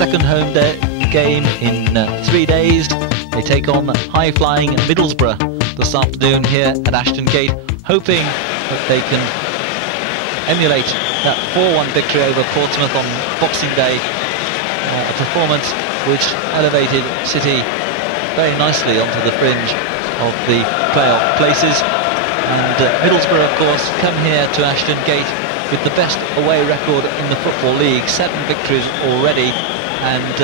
second home game in 3 days. They take on high-flying Middlesborough this afternoon here at Ashton Gate, hoping that they can emulate that 4-1 victory over Portsmouth on Boxing Day, a performance which elevated City very nicely onto the fringe of the playoff places. And Middlesbrough, of course, come here to Ashton Gate with the best away record in the Football League, 7 victories already, and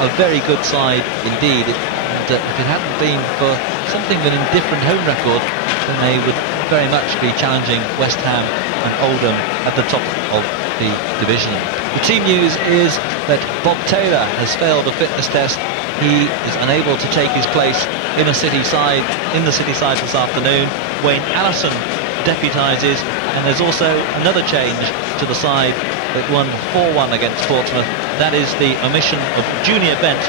a very good side indeed. And if it hadn't been for something of an indifferent home record, then they would very much be challenging West Ham and Oldham at the top of the division. The team news is that Bob Taylor has failed a fitness test. He is unable to take his place in the City side this afternoon. Wayne Allison deputises, and there's also another change to the side that won 4-1 against Portsmouth. That is the omission of Junior Bent,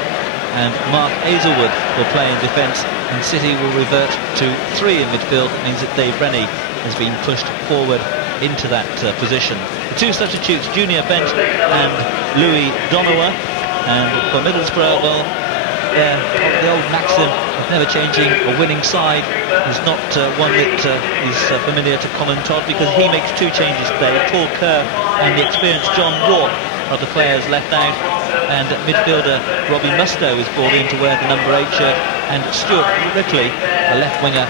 and Mark Azelwood will play in defence, and City will revert to 3 in midfield. It means that Dave Rennie has been pushed forward into that position. The two substitutes, Junior Bent and Louis Donowa. And for Middlesbrough, well, the old maxim of never changing a winning side is not one that is familiar to Colin Todd, because he makes 2 changes today. Paul Kerr and the experienced John Warp are the players left out, and midfielder Robbie Mustoe is brought in to wear the number 8 shirt, and Stuart Rickley, a left winger,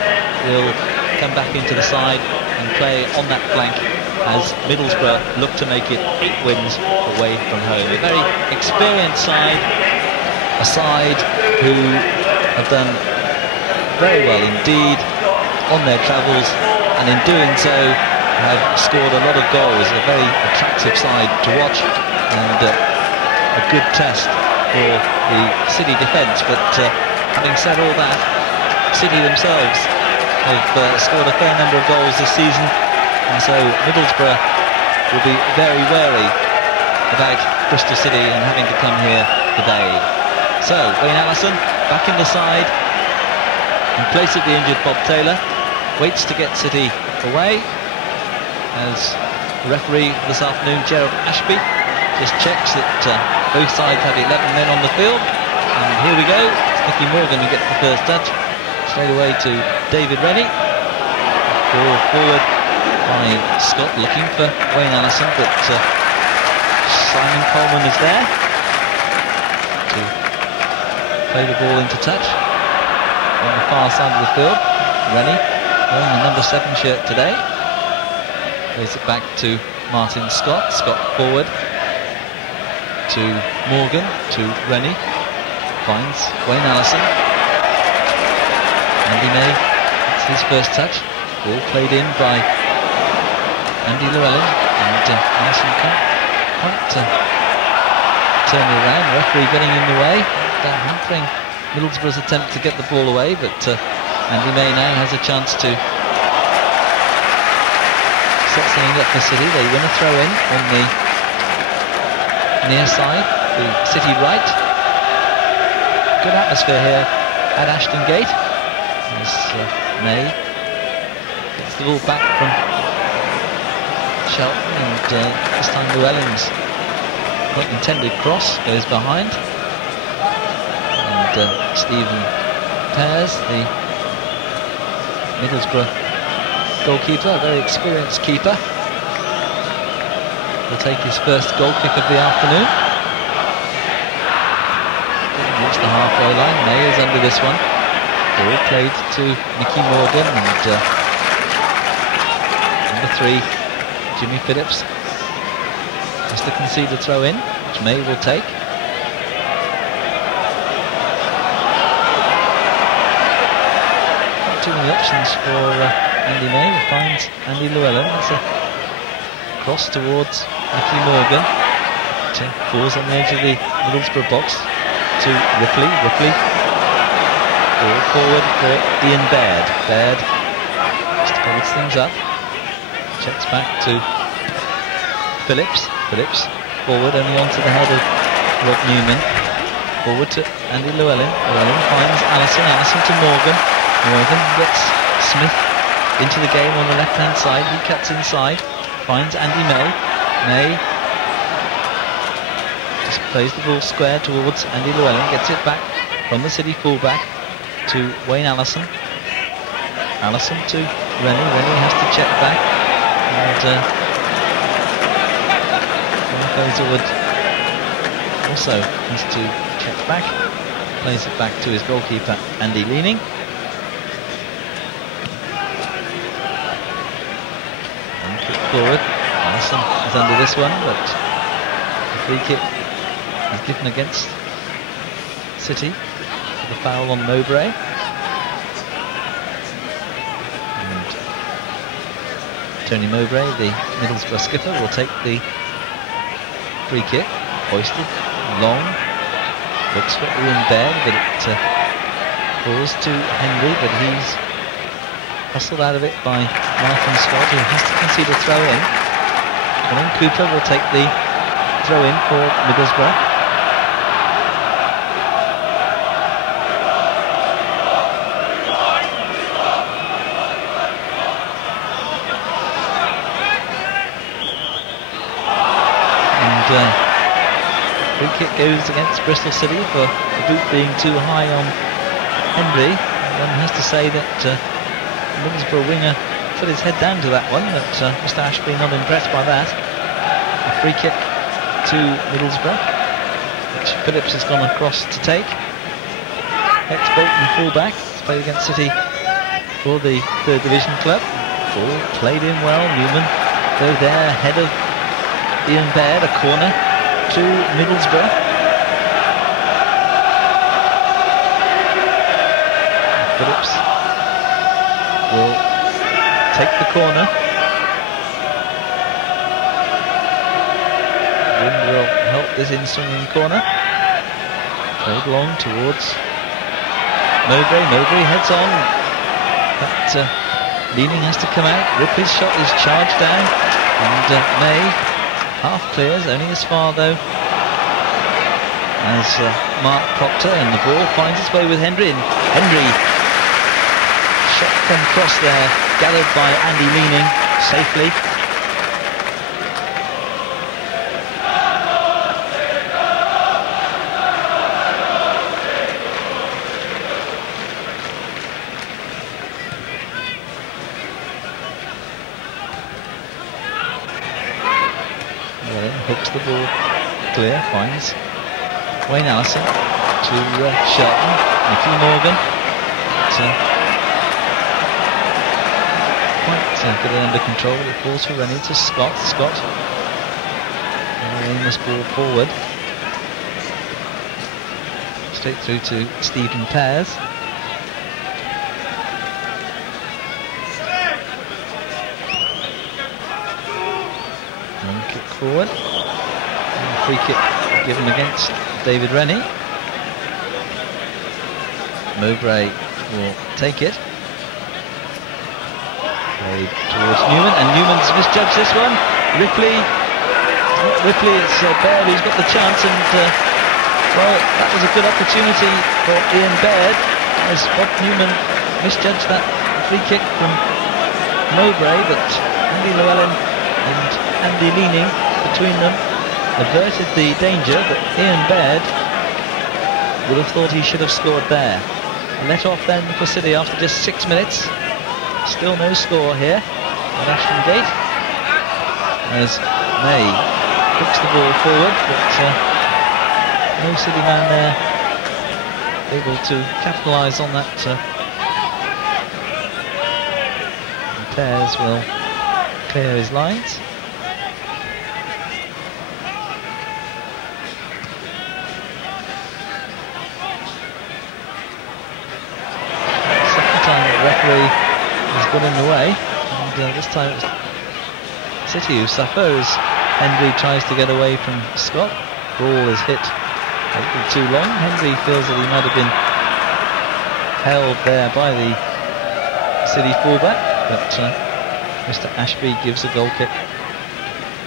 will come back into the side and play on that flank as Middlesbrough look to make it 8 wins away from home. A very experienced side, a side who have done very well indeed on their travels, and in doing so have scored a lot of goals. A very attractive side to watch, and a good test for the City defence. But having said all that, City themselves have scored a fair number of goals this season, and so Middlesbrough will be very wary about Bristol City and having to come here today. So Wayne Allison back in the side in place of the injured Bob Taylor, waits to get City away as the referee this afternoon, Gerald Ashby, just checks that both sides have 11 men on the field. And here we go, it's Nicky Morgan who gets the first touch, straight away to David Rennie. Ball forward by Scott, looking for Wayne Allison, but Simon Coleman is there to play the ball into touch on the far side of the field. Rennie, wearing the number 7 shirt today, plays it back to Martin Scott. Scott forward to Morgan, to Rennie, finds Wayne Allison. Andy May gets his first touch. Ball played in by Andy Llewellyn, and Allison can't quite turn it around. The referee getting in the way, hampering Middlesbrough's attempt to get the ball away, but Andy May now has a chance to set something up for City. They win a throw-in on the near side, the City right. Good atmosphere here at Ashton Gate as May gets the ball back from Shelton, and this time Llewellyn's not intended cross goes behind, and Stephen Pears, the Middlesbrough goalkeeper, a very experienced keeper, will take his first goal kick of the afternoon. Didn't reach the halfway line. May is under this one. Ball played to Nicky Morgan, and number 3, Jimmy Phillips, has to concede a throw in, which May will take. Not too many options for Andy May. He finds Andy Llewellyn. That's a cross towards Nicky Morgan. Falls on the edge of the Middlesbrough box to Ripley. Ripley. Ball forward for Ian Baird. Baird just holds things up. Checks back to Phillips. Phillips forward, only onto the head of Rob Newman. Forward to Andy Llewellyn. Llewellyn finds Allison. Allison to Morgan. Morgan gets Smith into the game on the left-hand side. He cuts inside. Finds Andy May. May Just plays the ball square towards Andy Llewellyn, gets it back from the City fullback to Wayne Allison. Allison to Rennie. Rennie has to check back, and Hazelwood also has to check back. Plays it back to his goalkeeper Andy Leaning. And kick forward. Allison is under this one, but the free kick is given against City for the foul on Mowbray. And Tony Mowbray, the Middlesbrough skipper, will take the free kick. Hoisted, long, looks for Ian Baird, but it falls to Henry, but he's hustled out of it by Martin Scott, who has to concede a throw in. And then Cooper will take the throw in for Middlesbrough. Free kick goes against Bristol City for the boot being too high on Henry. One has to say that the Middlesbrough winger put his head down to that one, but Mr. Ashby not impressed by that. A free kick to Middlesbrough, which Phillips has gone across to take. Ex-Bolton fullback, played against City for the 3rd Division club. Ball played in well. Newman go there ahead of Ian Baird, a corner to Middlesbrough. Phillips will take the corner. Wind will help this in-swinging corner. Played long towards Mowbray. Mowbray heads on. That Leaning has to come out. Ripley's shot is charged down, and May half clears, only as far though as Mark Proctor, and the ball finds its way with Henry, and Henry shot come across there, gathered by Andy Leaning safely. Hooks the ball clear, finds Wayne Allison to Shelton, Nicky Morgan, quite good under control. It falls for Rennie to Scott. Scott rolling this ball forward, straight through to Stephen Pears. And kick forward. Free kick given against David Rennie. Mowbray will take it. Played towards Newman, and Newman's misjudged this one. Ripley, it's Baird who's got the chance, and well, that was a good opportunity for Ian Baird, as Bob Newman misjudged that free kick from Mowbray, but Andy Llewellyn and Andy Leaning between them averted the danger, but Ian Baird would have thought he should have scored there. Let off then for City after just 6 minutes. Still no score here at Ashton Gate, as May hooks the ball forward, but no City man there able to capitalise on that. Pears will clear his lines. Referee has got in the way, and this time it's City who suffers. Henry tries to get away from Scott. Ball is hit a little too long. Henry feels that he might have been held there by the City fullback, but Mr. Ashby gives a goal kick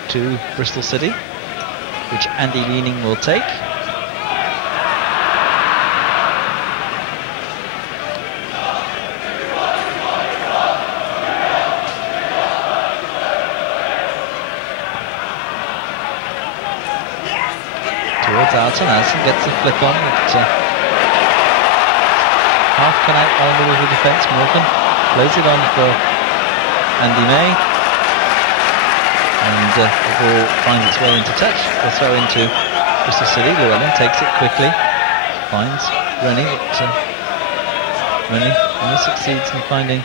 to Bristol City, which Andy Leaning will take. Towards Allison. Allison gets the flick on. Half cut out by the middle of the defence. Morgan plays it on for Andy May. And the ball finds its way into touch. The throw into Bristol City. Llewellyn takes it quickly. Finds Rennie. Rennie succeeds in finding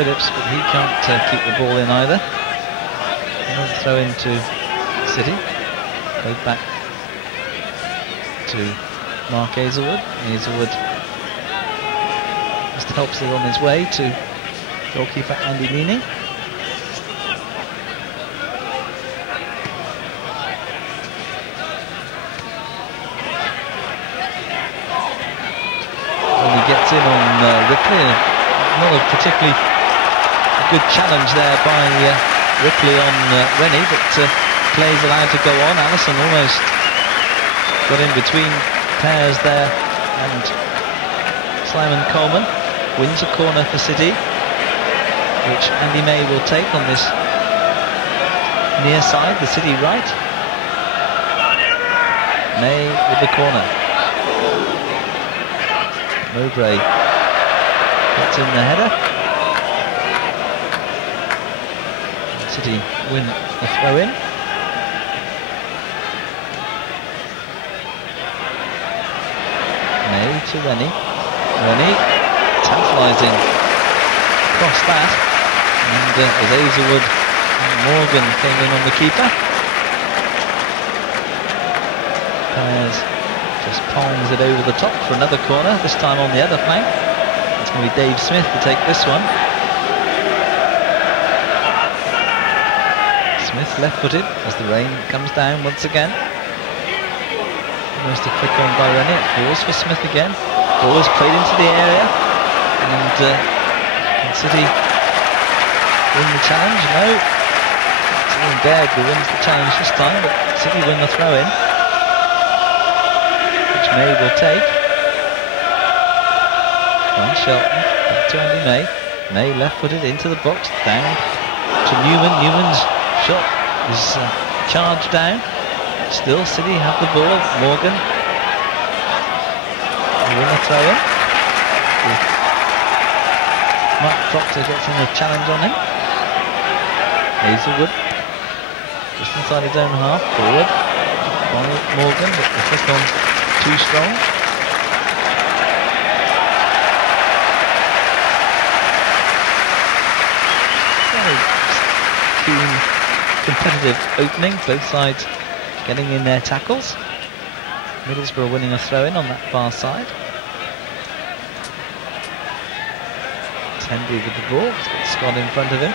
Phillips, but he can't keep the ball in either. Another throw into City. Played back to Mark Hazelwood. Hazelwood just helps it on his way to goalkeeper Andy Meany. When he gets in on Ripley, not a particularly good challenge there by Ripley on Rennie, but play's allowed to go on. Allison almost got in between pairs there, and Simon Coleman wins a corner for City, which Andy May will take on this near side, the City right. May with the corner. Mowbray gets in the header. City win the throw in. May to Rennie. Rennie tantalising across that, and as Hazelwood and Morgan came in on the keeper, Perez just palms it over the top for another corner, this time on the other flank. It's going to be Dave Smith to take this one. Smith left-footed as the rain comes down once again. Almost a flick on by Rennie. Balls for Smith again. Ball is played into the area, and can City win the challenge? No. It's Ian Baird who wins the challenge this time, but City win the throw-in, which May will take. From Shelton, back to Andy May. May left-footed into the box, down to Newman. Newman's shot is charged down. Still City have the ball. Morgan will win the throw-in. Mark Proctor gets in a challenge on him. Hazelwood just inside his own half, forward. Morgan, but the flick on too strong. Very keen, competitive opening, both sides getting in their tackles. Middlesborough winning a throw-in on that far side. It's Henry with the ball. He's got Scott in front of him.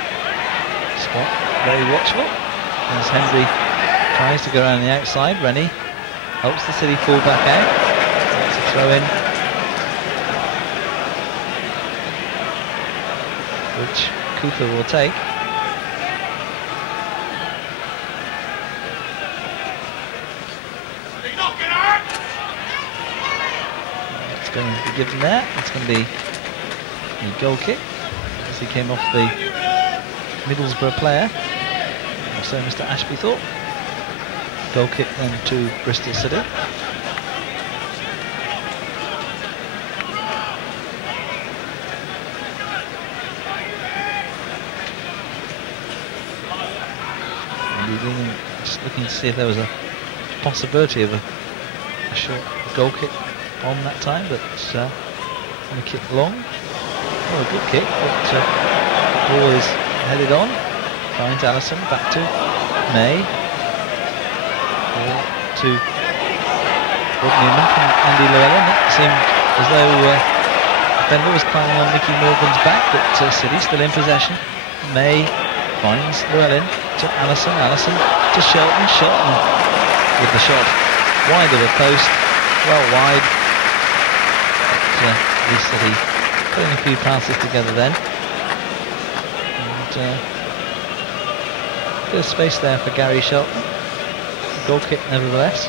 Scott very watchful as Henry tries to go around the outside. Rennie helps the City full back out. That's a throw-in, which Cooper will take. It's going to be given there. It's going to be a goal kick as he came off the Middlesbrough player. Also Mr. Ashby thought. Goal kick then to Bristol City. Just looking to see if there was a possibility of a short goal kick on that time, but on a kick long. Oh, a good kick, but the ball is headed on. Finds Allison, back to May. Ball to Bob Newman from Andy Llewellyn. It seemed as though the defender was climbing on Nicky Morgan's back, but City still in possession. May finds Llewellyn to Allison. Allison to Shelton. Shelton with the shot wide of the post, well wide. City putting a few passes together then, and bit of space there for Gary Shelton. Goal kick nevertheless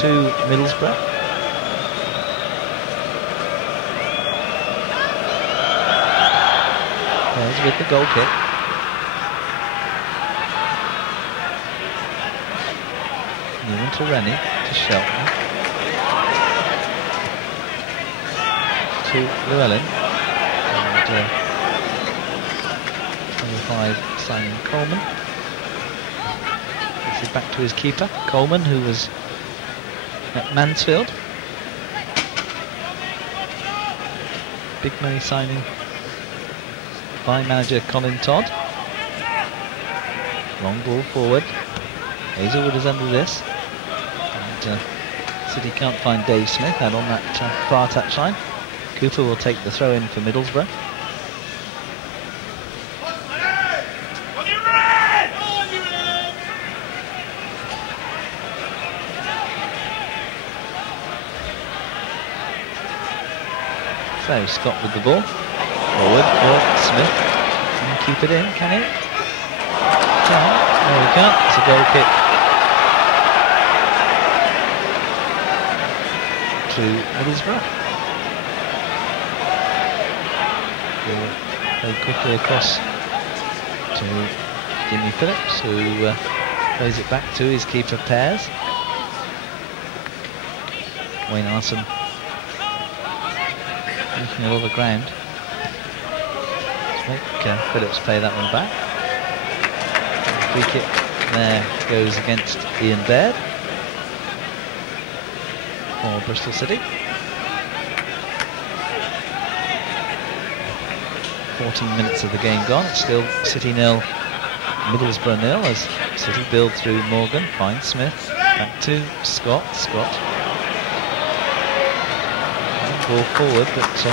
to Middlesbrough. There's with the goal kick. Newman to Rennie, to Shelton, to Llewellyn, and number 5 Simon Coleman. This is back to his keeper, Coleman, who was at Mansfield. Big money signing by manager Colin Todd. Long ball forward. Hazelwood is under this. And City can't find Dave Smith out on that far touchline. Cooper will take the throw in for Middlesbrough. So Scott with the ball. Forward for Smith. Can he keep it in? Can he? No, he can't. It's a goal kick to Middlesbrough. He'll play quickly across to Jimmy Phillips, who plays it back to his keeper Pears. Wayne Allison making a lot of ground. Make Phillips play that one back. Free kick there goes against Ian Baird for Bristol City. 14 minutes of the game gone. It's still City 0, Middlesbrough 0 as City build through Morgan. Finds Smith. Back to Scott. Ball forward, but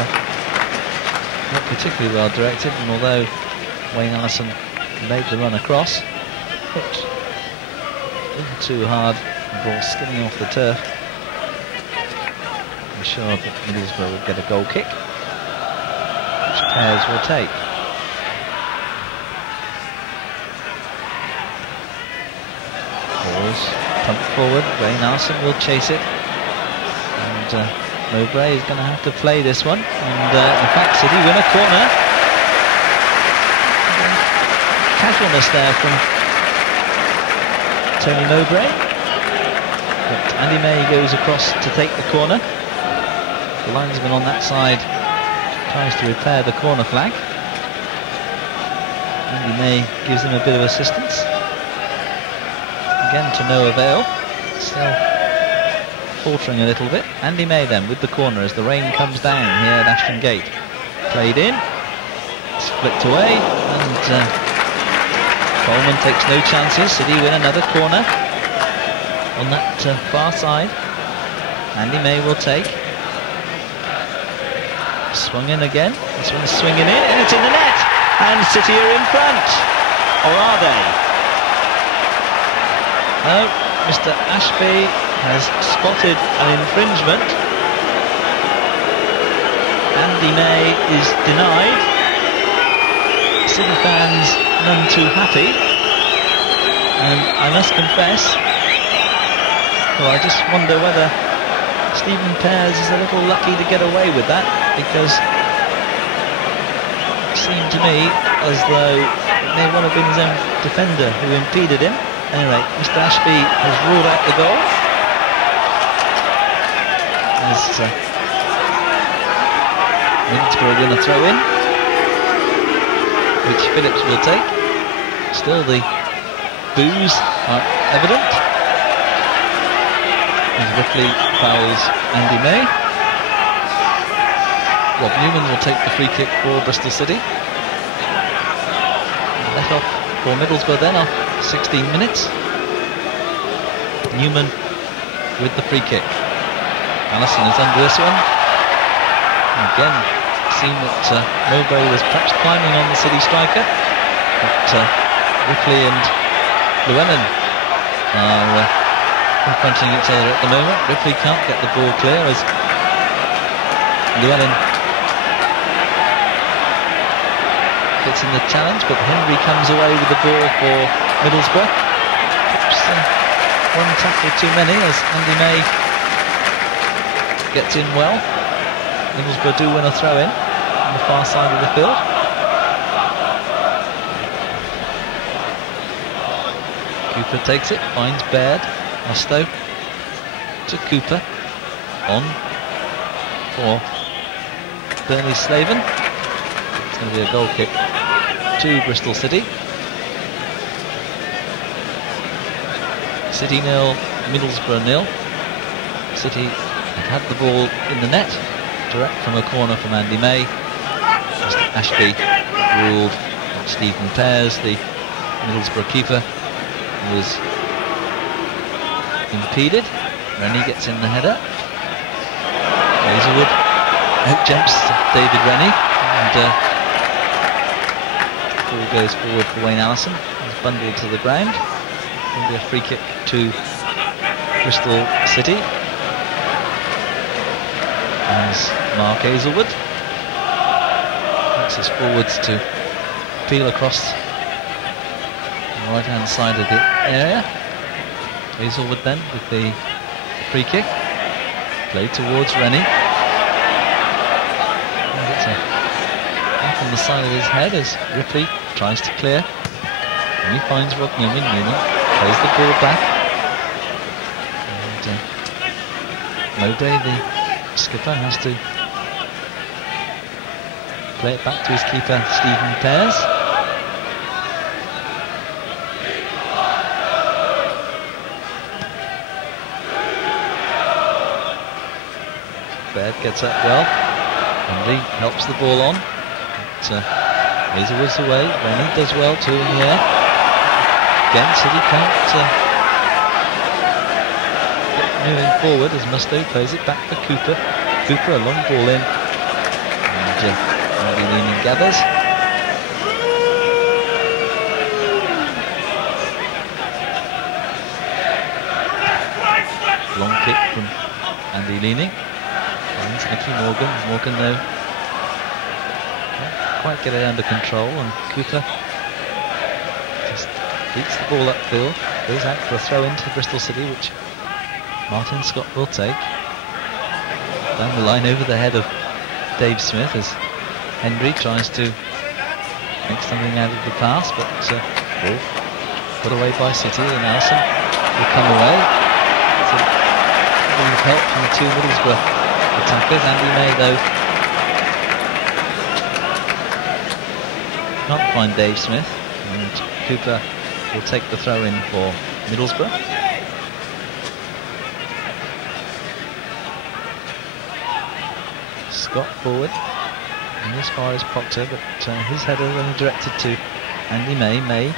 not particularly well directed. And although Wayne Allison made the run across, hit a little too hard, the ball skimming off the turf. I'm sure that Middlesbrough would get a goal kick, which Pears will take. Balls pumped forward. Wayne Allison will chase it, and Mowbray is going to have to play this one. And in fact, City win a corner. Casualness there from Tony Mowbray, but Andy May goes across to take the corner. The linesman on that side tries to repair the corner flag. Andy May gives him a bit of assistance. Again to no avail. Still faltering a little bit. Andy May then with the corner as the rain comes down here at Ashton Gate. Played in. It's flicked away, and Coleman takes no chances. City win another corner on that far side. Andy May will take. Swung in again. This one's swinging in, and it's in the net. And City are in front. Or are they? No, Mr. Ashby has spotted an infringement. Andy May is denied. City fans none too happy, and I must confess, well, I just wonder whether Stephen Pears is a little lucky to get away with that, because it seemed to me as though it may well have been his own defender who impeded him. Anyway, Mr. Ashby has ruled out the goal. As Middlesbrough going to throw in, which Phillips will take. Still the boos are evident as Ripley fouls Andy May. Rob Newman will take the free kick for Bristol City. Let off for Middlesbrough then after 16 minutes. Newman with the free kick. Allison is under this one. Again, seen that Mowbray was perhaps climbing on the City striker, but Ripley and Llewellyn are confronting each other at the moment. Ripley can't get the ball clear as Llewellyn gets in the challenge, but Henry comes away with the ball for Middlesbrough. Perhaps one tackle too many as Andy May gets in well. Middlesbrough do win a throw-in on the far side of the field. Cooper takes it, finds Baird. Mustoe to Cooper, on for Burnley Slaven. It's going to be a goal kick to Bristol City. City 0, Middlesbrough 0. City had the ball in the net, direct from a corner from Andy May. Mr. Ashby ruled that Stephen Pears, the Middlesbrough keeper, was impeded. Rennie gets in the header. Hazelwood out-jumps David Rennie, and the ball goes forward for Wayne Allison. He's bundled to the ground. It'll be a free kick to Bristol City as Mark Hazelwood makes his forwards to peel across the right hand side of the area. Hazelwood then with the free kick, played towards Rennie, and it's a knock on the side of his head as Ripley tries to clear, and he finds Rob Newman. Plays the ball back, and Mowbray, the skipper, has to play it back to his keeper Stephen Pears. Baird gets up well, Henry helps the ball on, but Hazelwood's away. Rennie does well too in the air. Again, City can't get moving forward as Mustoe plays it back for Cooper. Cooper, a long ball in, and Andy Leaning gathers. Long kick from Andy Leaning. Finds Nicky Morgan. Morgan though can't quite get it under control, and Cooper just beats the ball upfield, goes out for a throw into Bristol City, which Martin Scott will take. Down the line over the head of Dave Smith as Henry tries to make something out of the pass, but ball put away by City, and Allison will come away. So, with help from the two Middlesbrough attackers. Andy May though can't find Dave Smith, and Cooper will take the throw in for Middlesbrough. Scott forward, and as far as Proctor, but his header only directed to Andy May. May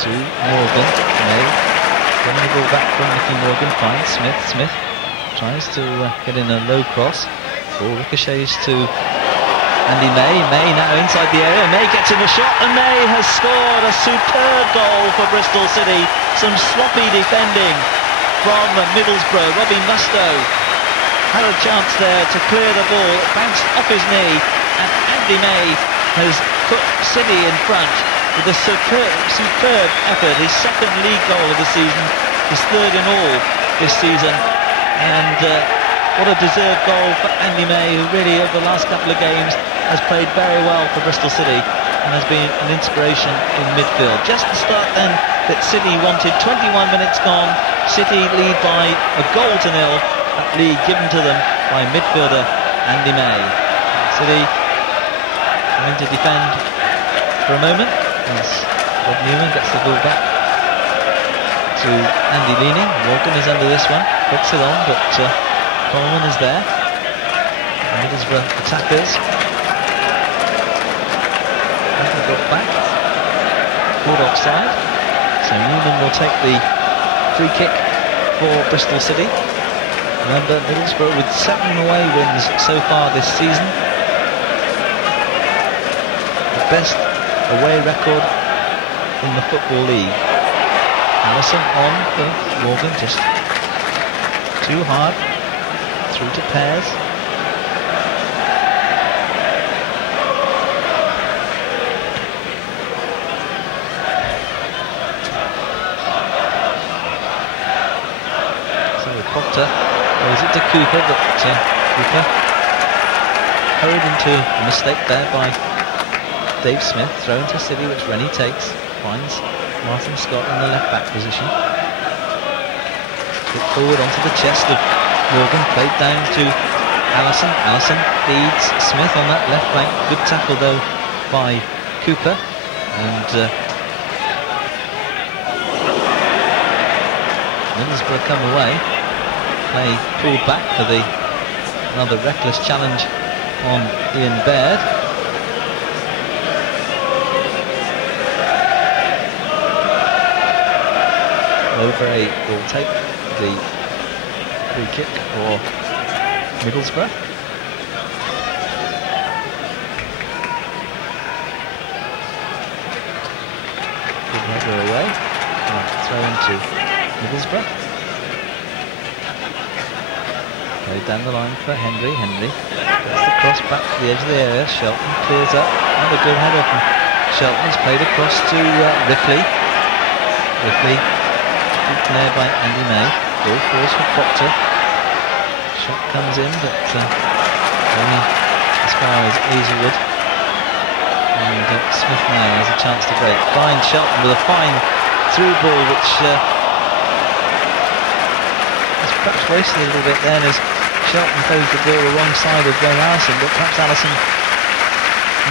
to Morgan. May getting the ball back from Nicky Morgan, finds Smith. Smith tries to get in a low cross. Ball ricochets to Andy May. May now inside the area. May gets in the shot, and May has scored a superb goal for Bristol City. Some sloppy defending from Middlesbrough. Robbie Mustoe had a chance there to clear the ball. It bounced off his knee, and Andy May has put City in front with a superb effort. His second league goal of the season, his third in all this season, and what a deserved goal for Andy May, who really over the last couple of games has played very well for Bristol City and has been an inspiration in midfield. Just the start then that City wanted. 21 minutes gone, City lead by a goal to nil. That lead given to them by midfielder Andy May. City having to defend for a moment as Rob Newman gets the ball back to Andy Leaning. Morgan is under this one, puts it on, but Coleman is there. Middlesbrough attackers haven't got back. Caught offside. So Newman will take the free kick for Bristol City. Remember, Middlesbrough with 7 away wins so far this season. The best away record in the Football League. Allison on for Morgan, just too hard. Through to Pears. So Proctor throws it to Cooper, but Cooper hurried into a mistake there by Dave Smith. Thrown to City, which Rennie takes, finds Martin Scott in the left back position. Flick forward onto the chest of Morgan, played down to Allison. Allison feeds Smith on that left flank. Good tackle though by Cooper. And Middlesbrough come away. Play pulled back for the another reckless challenge on Ian Baird. Overay will take the free kick for Middlesbrough. Good header away. Throw into Middlesbrough. Played down the line for Henry. Henry gets the cross back to the edge of the area. Shelton clears up. Another good header from Shelton. It's played across to Ripley. Ripley beaten there by Andy May. Ball falls for Proctor. Shot comes in, but only as far as Hazelwood. And Smith now has a chance to break. Fine Shelton with a fine through ball, which is perhaps wasted a little bit then as Shelton plays the ball the wrong side of Wayne Allison, but perhaps Allison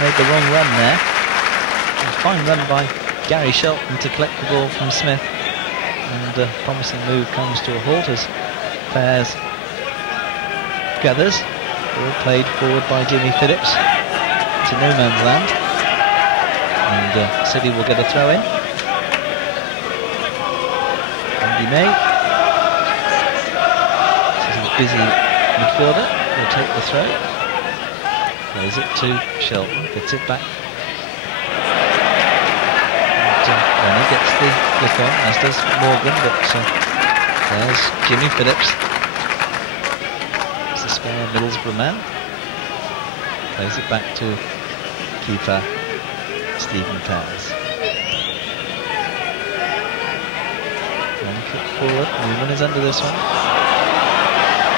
made the wrong run there. A fine run by Gary Shelton to collect the ball from Smith, and a promising move comes to a halt as Pears gathers. Ball played forward by Jimmy Phillips to no man's land, and City will get a throw in. Andy May, this is a busy midfielder, will take the throw. Plays it to Shelton, gets it back. And Rennie gets the flick on, as does Morgan, but there's Jimmy Phillips. It's the spare Middlesbrough man. Plays it back to keeper Stephen Pears. One kick forward, Newman is under this one.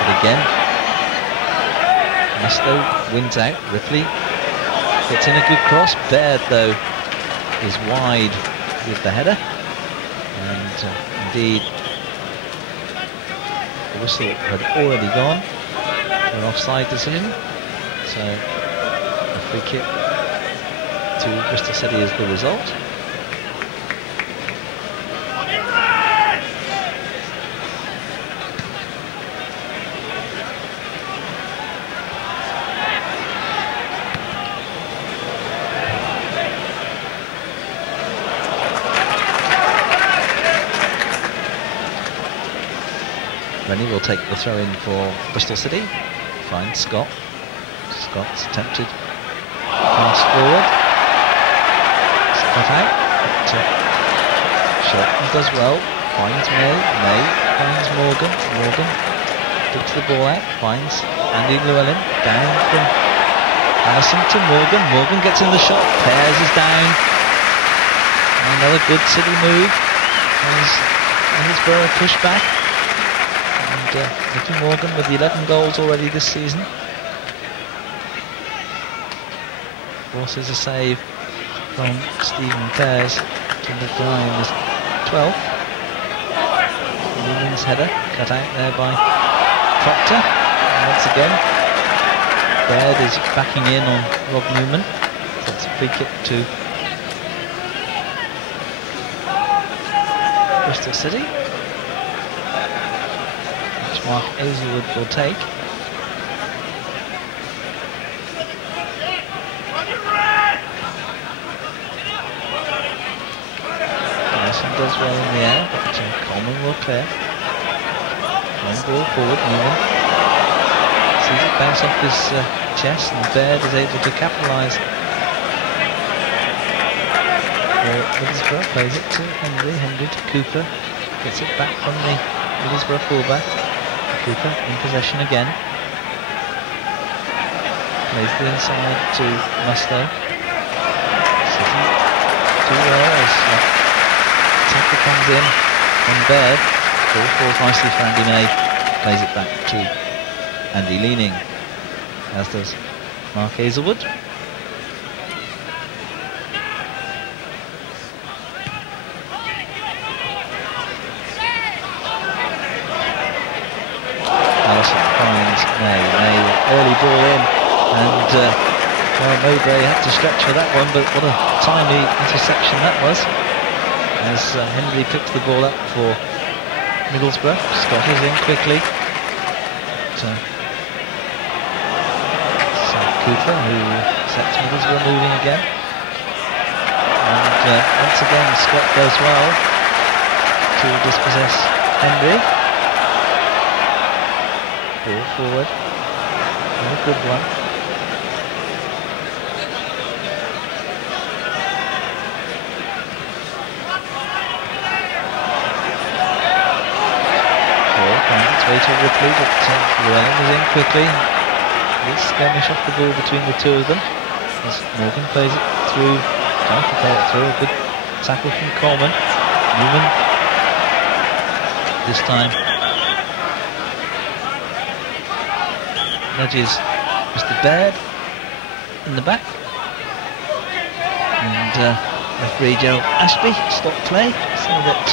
But again, Musto wins out. Ripley gets in a good cross. Baird though is wide with the header, and indeed the whistle had already gone for an offside decision, so a free kick to Bristol City is the result. Rennie will take the throw in for Bristol City. Finds Scott. Scott's attempted pass forward. It's cut out. But, Shelton does well. Finds May. May finds Morgan. Morgan digs the ball out. Finds Andy Llewellyn. Down from Allison to Morgan. Morgan gets in the shot. Pears is down. Another good City move as Middlesbrough push back. Nicky Morgan with 11 goals already this season. Forces a save from Stephen Pears to look behind his 12th. Newman's header cut out there by Proctor. And once again, Baird is backing in on Rob Newman. So it's a free kick to Bristol City, Mark Hazelwood will take. Allison does well in the air, but Coleman will clear. Long ball forward, Newman sees it bounce off his chest, and Baird is able to capitalise. Middlesbrough plays it to Henry, Henry to Cooper, gets it back from the Middlesbrough fullback. Cooper in possession again. Plays the inside to Musto. City too well as tackle comes in on Baird. Ball falls nicely for Andy May. Plays it back to Andy Leaning, as does Mark Hazelwood. May, early ball in, and well, Mowbray had to stretch for that one, but what a timely interception that was. As Henry picks the ball up for Middlesbrough. Scott is in quickly. So Cooper, who sets Middlesbrough moving again. And once again Scott does well to dispossess Henry. Ball forward. A good one. Ball finds its way to Ripley, but Llewellyn is in quickly. Skirmish off the ball between the two of them as Morgan plays it through, trying to play it through. A good tackle from Coleman. Newman this time nudges Mr. Baird in the back, and referee Gerald Ashby stopped play so that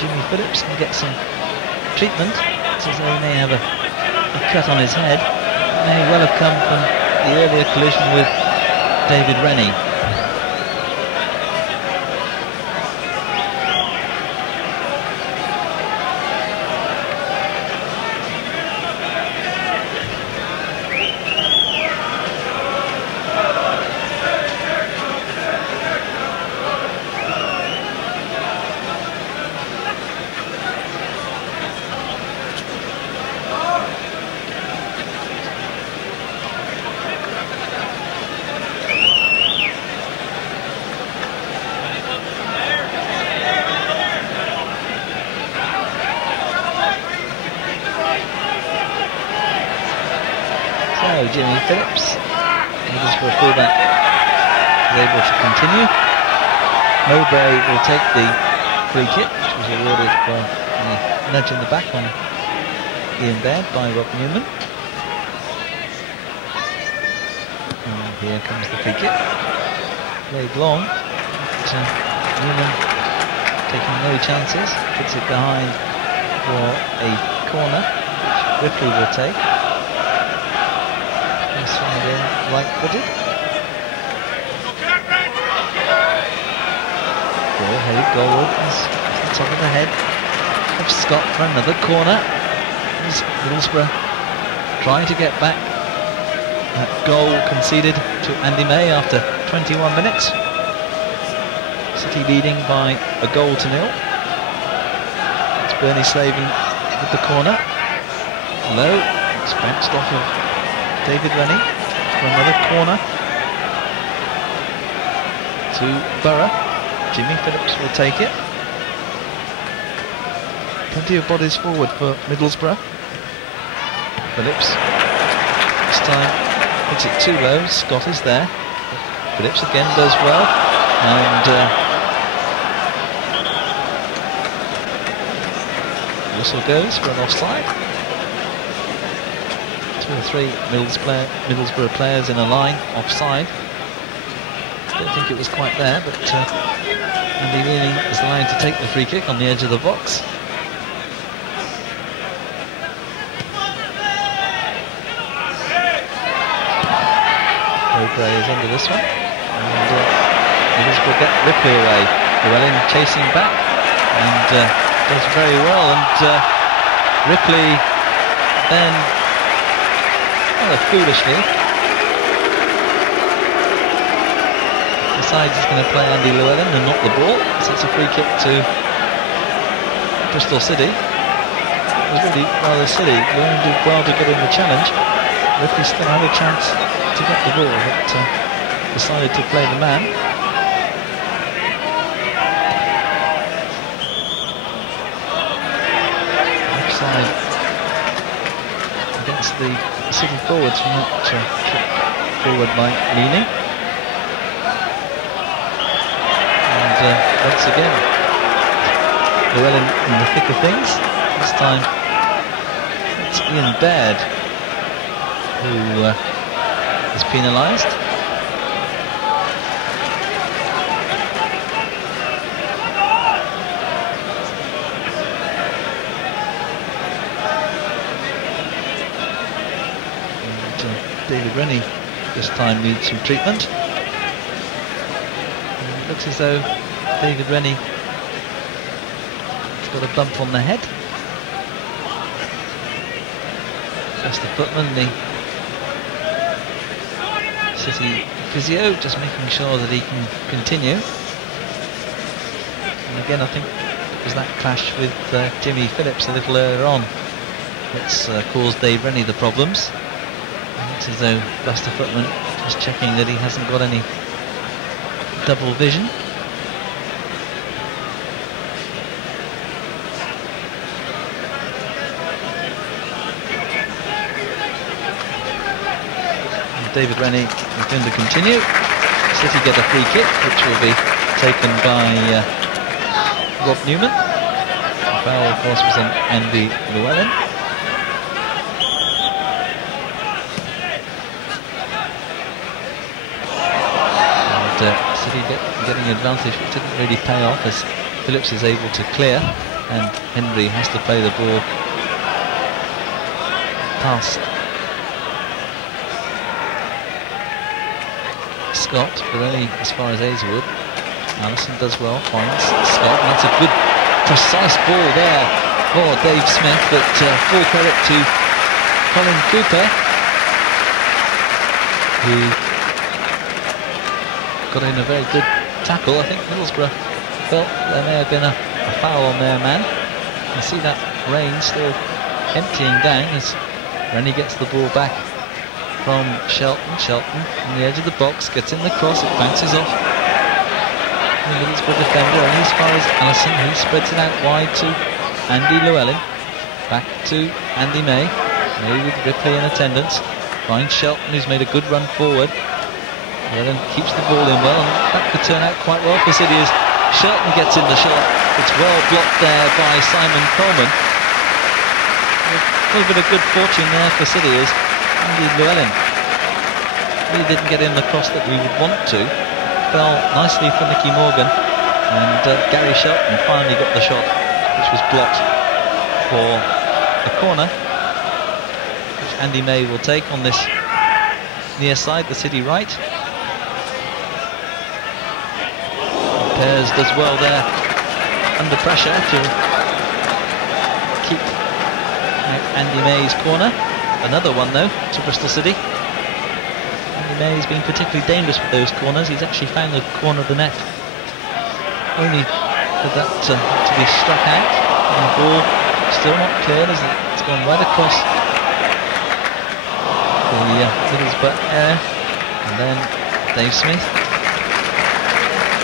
Jimmy Phillips can get some treatment, so he may have a cut on his head. May well have come from the earlier collision with David Rennie. Jimmy Phillips, Middlesbrough fullback, is able to continue. Mowbray will take the free kick, which was awarded for a nudge in the back on Ian Baird by Rob Newman. And here comes the free kick. Played long, but Newman taking no chances, puts it behind for a corner, which Ripley will take. Slide in, right-footed. Ball headed goalward, off the top of the head of Scott for another corner. Middlesbrough trying to get back that goal conceded to Andy May after 21 minutes. City leading by a goal to nil. It's Bernie Slaven with the corner. Low, it's bounced off of David Rennie for another corner to Borough. Jimmy Phillips will take it. Plenty of bodies forward for Middlesbrough. Phillips this time hits it too low. Scott is there. Phillips again does well, and whistle goes for an offside. 2 or 3 Middlesbrough players in a line offside. Don't think it was quite there, but Andy Leaning is the line to take the free kick on the edge of the box. Mowbray is under this one, and Middlesbrough get Ripley away. Llewellyn chasing back and does very well, and Ripley then rather foolishly decides he's going to play Andy Llewellyn and not the ball, so it's a free kick to Bristol City. It was really rather silly. Llewellyn did well to get in the challenge. Ripley still had a chance to get the ball, but decided to play the man. Offside against the City forwards from that kick forward by Leaning. And once again, Llewellyn in the thick of things. This time it's Ian Baird who is penalised. David Rennie this time needs some treatment. And it looks as though David Rennie has got a bump on the head. Just the footman, the City physio, just making sure that he can continue. And again, I think it was that clash with Jimmy Phillips a little earlier on that's caused Dave Rennie the problems. It looks as though Buster Footman just checking that he hasn't got any double vision. David Rennie is going to continue. City get a free kick, which will be taken by Rob Newman. The foul, of course, was on Andy Llewellyn. And City getting advantage, but didn't really pay off as Phillips is able to clear, and Henry has to play the ball past Scott, but only as far as Hazelwood. Allison does well, finds Scott, and that's a good precise ball there for Dave Smith, but full credit to Colin Cooper, who got in a very good tackle. I think Middlesborough felt there may have been a foul on their man. You see that rain still emptying down as Rennie gets the ball back from Shelton. Shelton on the edge of the box, gets in the cross, it bounces off the Middlesbrough defender, only as far as Allison, who spreads it out wide to Andy Llewellyn. Back to Andy May. May with Ripley in attendance. Finds Shelton, who's made a good run forward. Llewellyn keeps the ball in well, and that could turn out quite well for City as Shelton gets in the shot. It's well blocked there by Simon Coleman. A little bit of good fortune there for City as Andy Llewellyn really didn't get in the cross that we would want to. Fell nicely for Nicky Morgan, and Gary Shelton finally got the shot, which was blocked for the corner, which Andy May will take on this near side, the City right. Pears does well there under pressure to keep Andy May's corner. Another one though to Bristol City. Andy May has been particularly dangerous with those corners. He's actually found the corner of the net only for that to be struck out. And the ball still not cleared as it's gone right across the Middlesbrough area. And then Dave Smith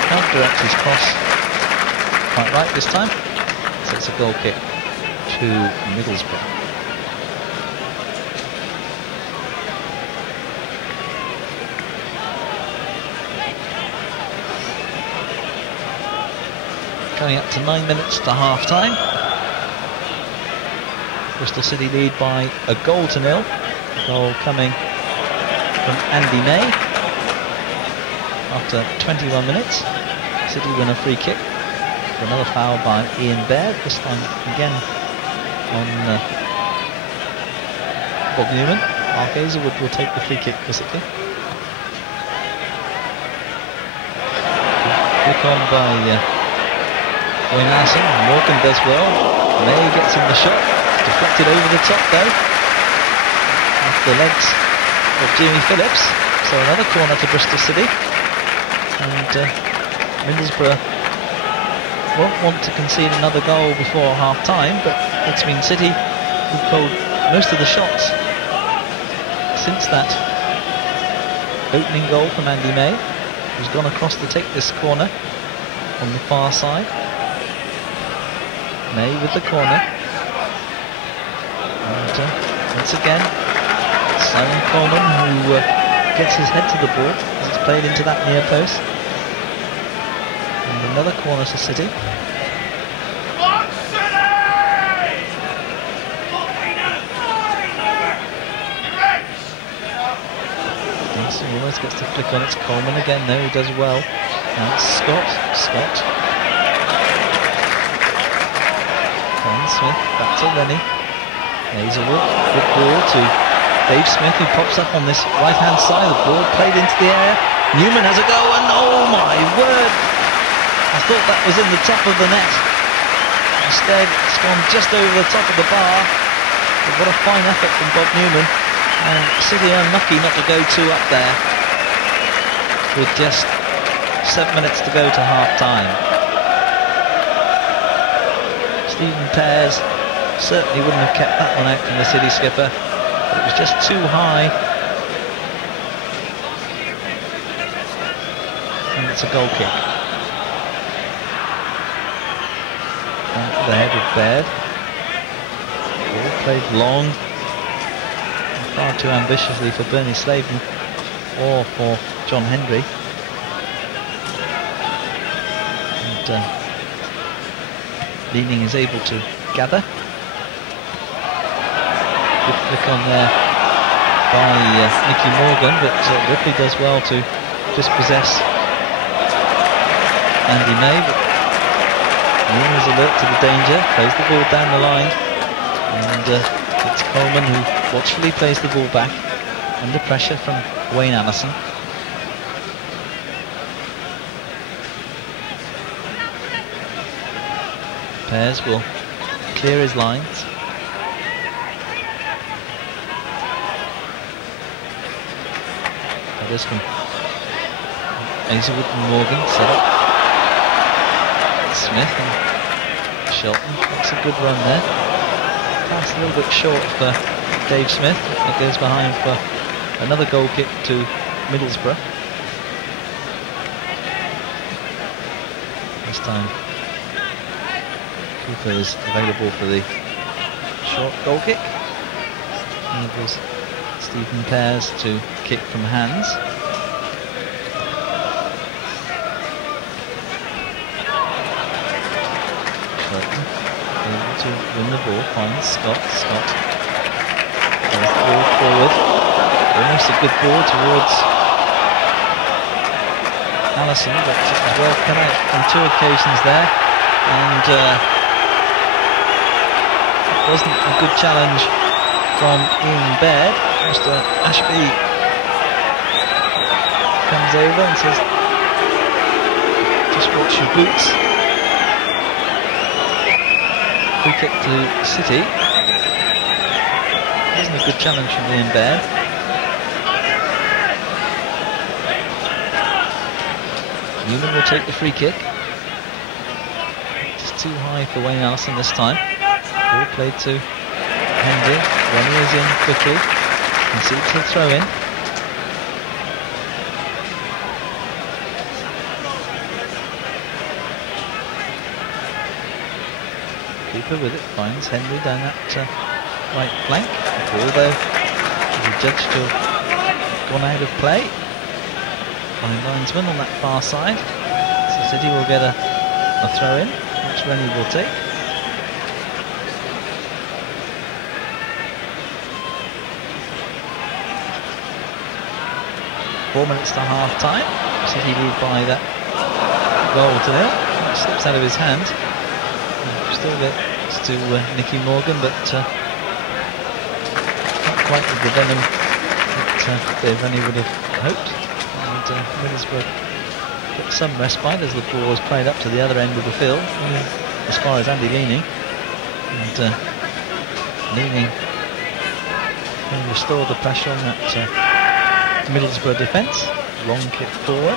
can't direct his cross quite right this time. So it's a goal kick to Middlesbrough. Going up to 9 minutes to half time. Bristol City lead by a goal to nil. A goal coming from Andy May after 21 minutes. City win a free kick for another foul by Ian Baird, this time again on Bob Newman. Mark Hazelwood will take the free kick for City. Flick on by Wayne Allison. Morgan does well. May gets in the shot. Deflected over the top though, off the legs of Jimmy Phillips. So another corner to Bristol City. And Middlesbrough won't want to concede another goal before half time, but it's been City who've pulled most of the shots since that opening goal from Andy May, who's gone across to take this corner on the far side. May with the corner, and once again Simon Coleman, who gets his head to the ball as it's played into that near post. And another corner to City. He always gets to flick on. It's Coleman again though, who does well. Now it's Scott. Smith, back to Rennie. Hazelwood, good ball to Dave Smith, who pops up on this right-hand side. The ball played into the area. Newman has a go, and oh my word! I thought that was in the top of the net. Instead, it's gone just over the top of the bar. But what a fine effort from Bob Newman. And City unlucky not to go two up there with just 7 minutes to go to half-time. Stephen Pears certainly wouldn't have kept that one out from the City skipper. But it was just too high. And it's a goal kick. Back to the head of Baird. Ball played long. Far too ambitiously for Bernie Slaven or for John Hendry. And Leaning is able to gather. Good flick on there by Nicky Morgan, but Ripley does well to dispossess Andy May. But Newman is alert to the danger, plays the ball down the line, and it's Coleman who watchfully plays the ball back under pressure from Wayne Allison. Pears will clear his lines. That is from Hazelwood and Morgan set up. Smith and Shelton. That's a good run there. Pass a little bit short for Dave Smith. It goes behind for another goal kick to Middlesbrough. This time Cooper is available for the short goal kick. Enables Stephen Pears to kick from hands. Shelton able to win the ball, finds Scott. Scott plays the ball forward. Almost a good ball towards Allison, but it was well come out on two occasions there, and it wasn't a good challenge from Ian Baird. Mr. Ashby comes over and says, just watch your boots. Free kick to City. Wasn't a good challenge from Ian Baird. Newman will take the free kick. Just too high for Wayne Allison this time. Ball played to Henry. Rennie is in quickly. Concedes the throw in. Cooper with it, finds Henry down that right flank. The ball though is adjudged to have gone out of play. Linesman on that far side. So City will get a throw in, which Rennie will take. Four minutes to half time. City lead by that goal to nil. It slips out of his hand. Still gets to Nicky Morgan, but not quite with the venom that Rennie would have hoped. And Middlesbrough got some respite as the ball was played up to the other end of the field, as far as Andy Leaning. And Leaning can restore the pressure on that Middlesbrough defence. Long kick forward.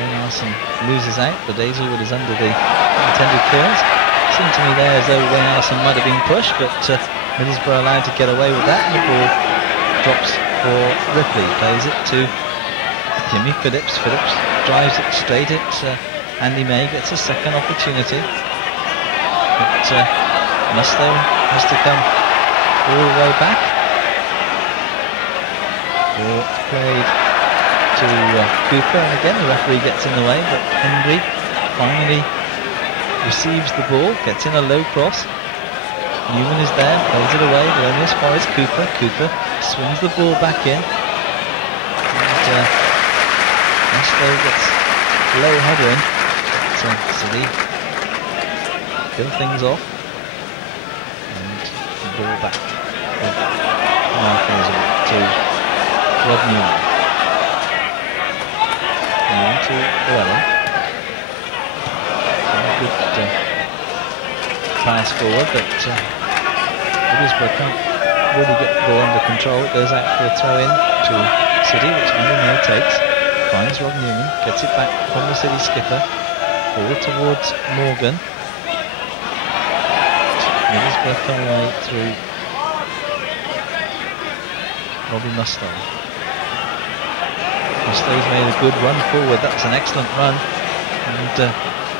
Wayne Allison loses out, but Hazelwood is under the intended clearance. Seemed to me there as though Wayne Allison might have been pushed, but Middlesbrough allowed to get away with that, and the ball drops for Ripley. Plays it to Jimmy Phillips. Phillips drives it straight at Andy May, gets a second opportunity. But Mustoe has to come all the way back. Ball played to Cooper, and again the referee gets in the way, but Hendry finally receives the ball, gets in a low cross. Newman is there, plays it away, but only as far as Cooper. Cooper swings the ball back in, and Mustoe gets low header in. City kill things off, and ball back to Rob Newman. Newman to Llewellyn. Good pass forward, but Middlesbrough can't really get the ball under control. It goes out for a throw in to City, which Andy takes. Finds Rob Newman, gets it back from the City skipper. Forward towards Morgan. Middlesbrough come away through Robbie Mustoe. Mustoe's made a good run forward. That's an excellent run. And a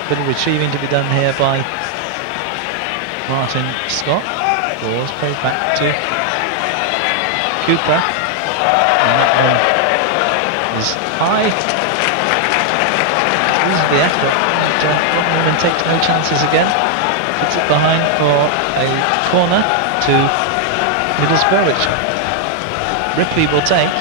bit of retrieving to be done here by Martin Scott. Ball is played back to Cooper. And that one is high. Uses the effort. And Newman takes no chances again. Puts it behind for a corner to Middlesbrough, which Ripley will take.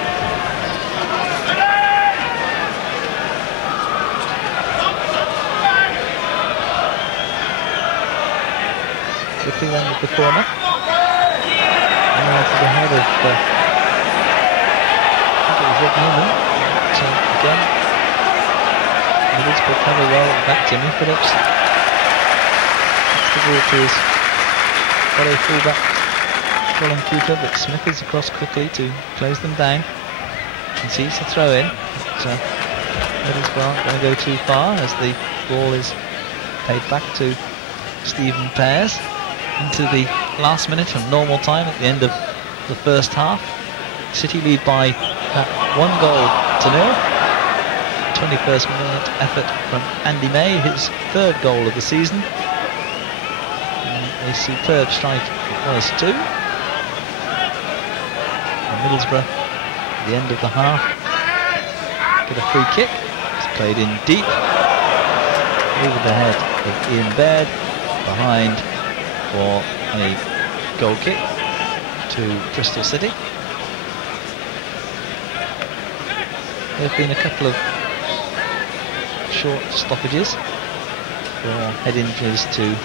Ripley then with the corner. And now to the head of I think it was Rob Newman. Again, Middlesbrough cover well at the back. Jimmy Phillips. The ball to his fellow fullback Colin Cooper, but Smith is across quickly to close them down. Concedes a throw in, but Middlesbrough aren't going to go too far as the ball is paid back to Stephen Pears into the last minute of normal time at the end of the first half. City lead by 1-0. 21st minute effort from Andy May, his third goal of the season. A superb strike it was too. And Middlesbrough, at the end of the half, get a free kick. It's played in deep, over the head of Ian Baird, behind for a goal kick to Bristol City. There have been a couple of short stoppages for head injuries to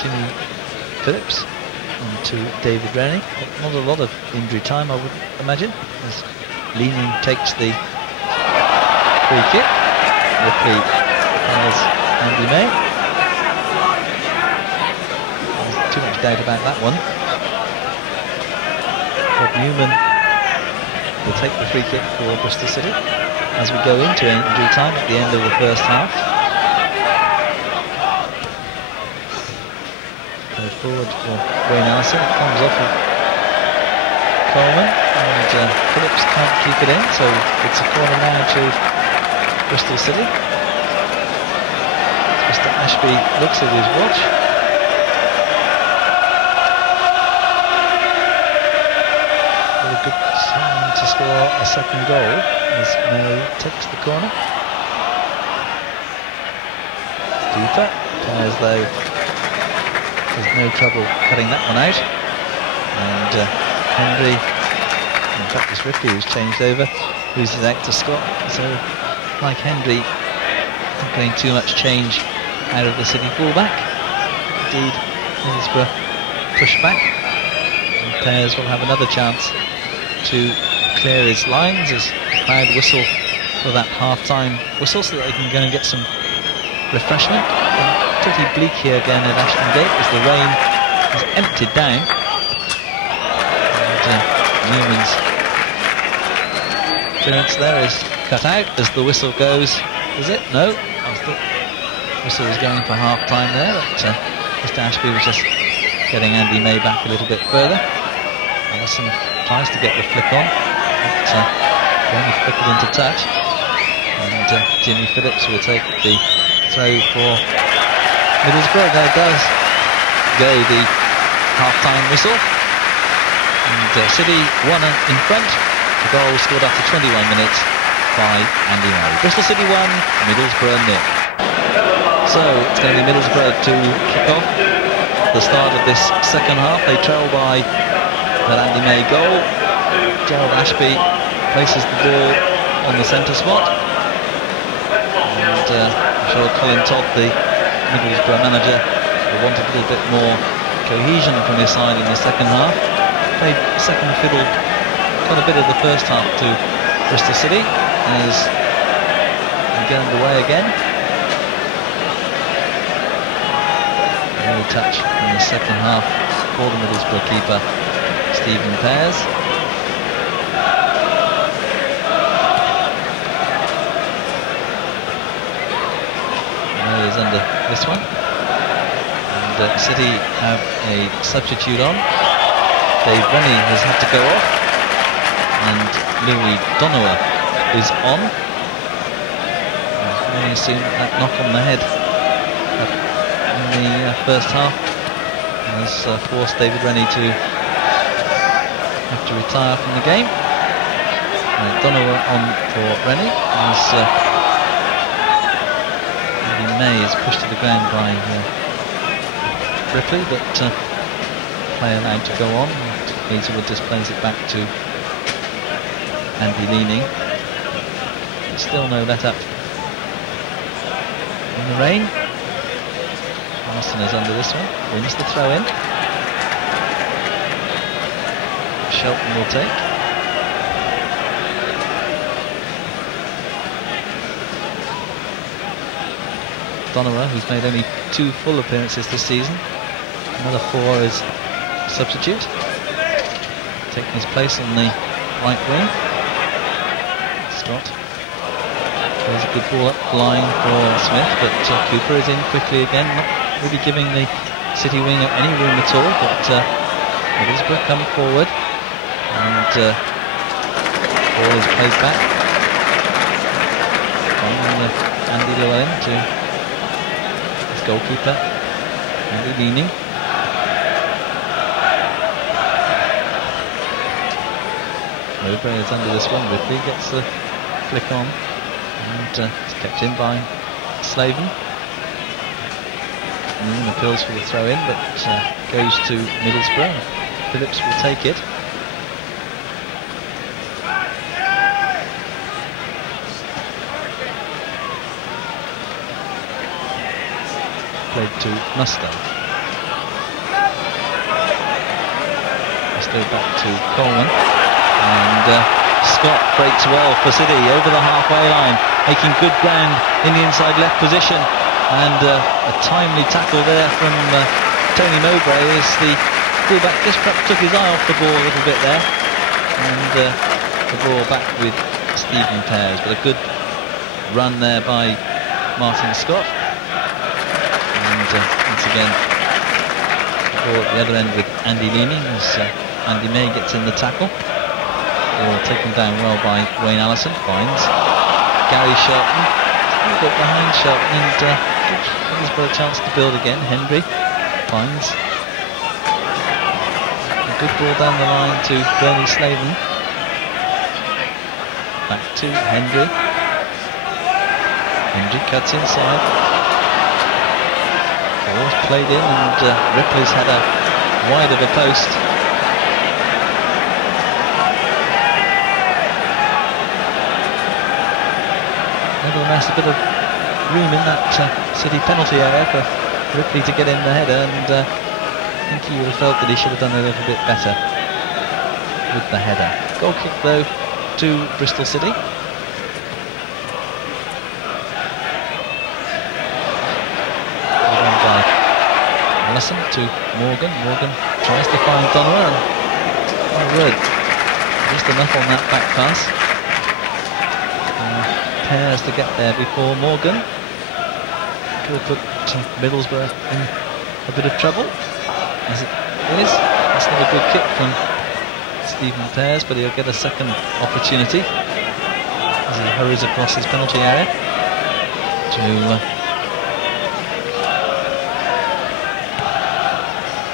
Jimmy Phillips and to David Rennie. Not a lot of injury time, I would imagine, as Leaning takes the free kick. Ripley has Andy May. There's too much doubt about that one. Rob Newman will take the free kick for Bristol City as we go into injury time at the end of the first half. Forward for Wayne Allison. It comes off of Coleman and Phillips can't keep it in, so it's a corner now to Bristol City. Mr. Ashby looks at his watch. With a good time to score a second goal as May takes the corner. Deeper, as though there's no trouble cutting that one out. And Henry, in fact it's Ripley who's changed over, loses out to Scott. So like Henry, not getting too much change out of the City fullback. Indeed, Middlesbrough push back, and Pears will have another chance to clear his lines as the crowd whistle for that half-time whistle so that they can go and get some refreshment. Pretty bleak here again at Ashton Gate as the rain has emptied down. And Newman's clearance there is cut out as the whistle goes. Is it? No. The whistle was going for half time there, but Mr. Ashby was just getting Andy May back a little bit further. Allison tries to get the flick on, but only flickered into touch. And Jimmy Phillips will take the throw for Middlesbrough. There does go the half-time whistle, and City 1 in front. The goal scored after 21 minutes by Andy May. Bristol City 1, Middlesbrough 0. So it's going to be Middlesbrough to kick off the start of this second half. They trail by that Andy May goal. Gerald Ashby places the ball on the centre spot, and I'm sure Colin Todd, the Middlesbrough manager, will want a little bit more cohesion from his side in the second half. Played second fiddle quite a bit of the first half to Bristol City as they get underway again. No touch in the second half for the Middlesbrough keeper, Stephen Pears. Is under this one, and City have a substitute on. Dave Rennie has had to go off, and Louis Donowa is on. Very soon that knock on the head in the first half has forced David Rennie to have to retire from the game. Donowa on for Rennie as May is pushed to the ground by Ripley, but play allowed to go on. Hazelwood just plays it back to Andy Leaning. Still no let up in the rain. Allison is under this one, wins the throw in. Shelton will take. Donowa, who's made only 2 full appearances this season, another 4 as substitute, taking his place on the right wing. Scott plays a good ball up the line for Smith, but Cooper is in quickly again, not really giving the City winger any room at all, but Middlesbrough come forward and ball is played back. Andy Llewellyn to goalkeeper, Andy Leaning. Mowbray is under this one. Ripley gets the flick on and it's kept in by Slaven. Appeals for the throw in, but goes to Middlesbrough. Phillips will take it. Played to Mustoe. Mustoe back to Coleman, and Scott breaks well for City over the halfway line, making good ground in the inside left position, and a timely tackle there from Tony Mowbray as the fullback just perhaps took his eye off the ball a little bit there, and the ball back with Stephen Pears, but a good run there by Martin Scott. Once again, ball at the other end with Andy Leaning as Andy May gets in the tackle. Ball taken down well by Wayne Allison, finds Gary Shelton, a little bit behind Shelton, and gives Middlesbrough a chance to build again. Hendry finds a good ball down the line to Bernie Slaven. Back to Hendry. Hendry cuts inside. Ball's played in, and Ripley's had a wide of a post. Nevertheless, a bit of room in that City penalty area for Ripley to get in the header, and I think he would have felt that he should have done a little bit better with the header. Goal kick though to Bristol City. Allison to Morgan. Morgan tries to find Donowa, and my word, just enough on that back pass. Pears to get there before Morgan. Could put Middlesbrough in a bit of trouble, as it is. That's not a good kick from Stephen Pears, but he'll get a second opportunity as he hurries across his penalty area to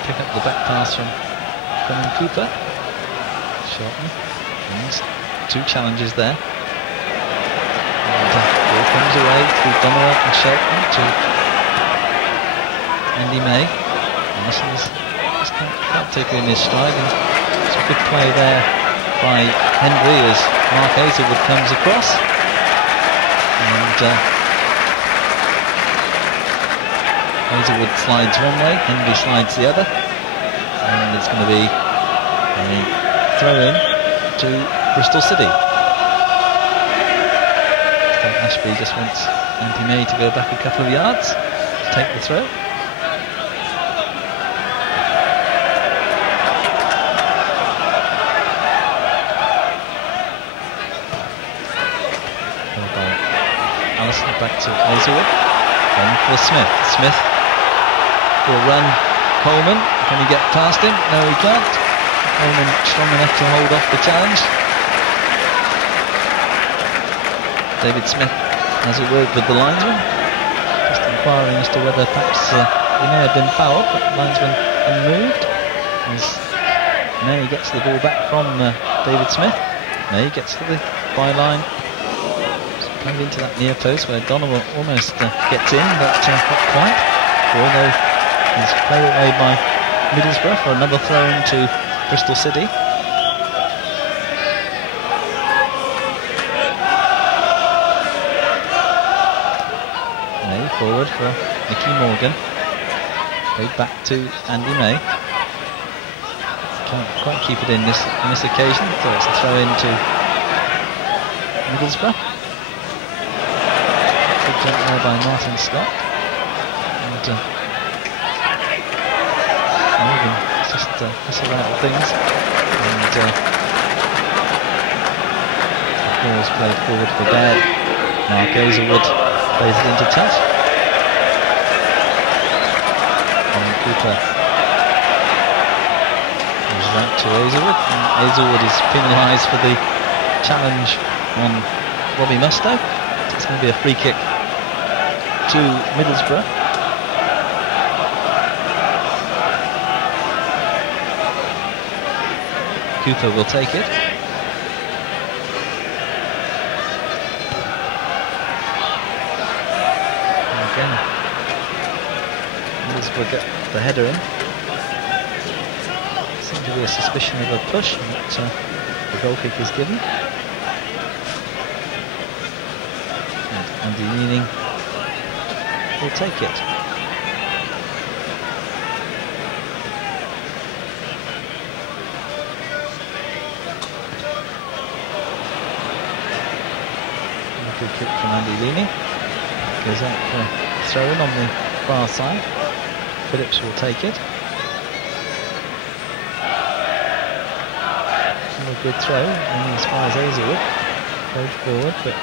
pick up the back pass from Brennan Cooper. Shelton wins 2 challenges there. And ball comes away through Donowa and Shelton to Andy May. Allison just can't take it in his stride, and it's a good play there by Hendry as Mark Hazelwood comes across. And Hazelwood slides one way, Hendry slides the other. And it's going to be a throw-in to Bristol City. So Ashby just wants Andy May to go back a couple of yards to take the throw. Allison back to Hazelwood. On for Smith. Smith will run Coleman. Can he get past him? No, he can't. Coleman strong enough to hold off the challenge. David Smith has a word with the linesman, just inquiring as to whether perhaps he may have been fouled, but the linesman unmoved. As May gets the ball back from David Smith. May gets to the byline. Played into that near post where Donovan almost gets in, but not quite. Although he's played away by Middlesborough for another throw-in to Bristol City. May forward for Nicky Morgan. Played back to Andy May. Can't quite keep it in this occasion, so it's a throw-in to Middlesborough. Good jump there by Martin Scott. And Morgan just messing around with things. And the ball's played forward for Baird. Mark Hazelwood plays it into touch. And Cooper moves out to Hazelwood. And Hazelwood is penalised for the challenge on Robbie Mustoe. It's going to be a free kick to Middlesbrough. Cooper will take it. And again, Middlesbrough get the header in. Seems to be a suspicion of a push, but the goal kick is given. Andy Meaning will take it. Good kick from Andy Leaney. Goes out for a throw-in on the far side. Phillips will take it. A good throw, only as far as Hazelwood. Played forward, but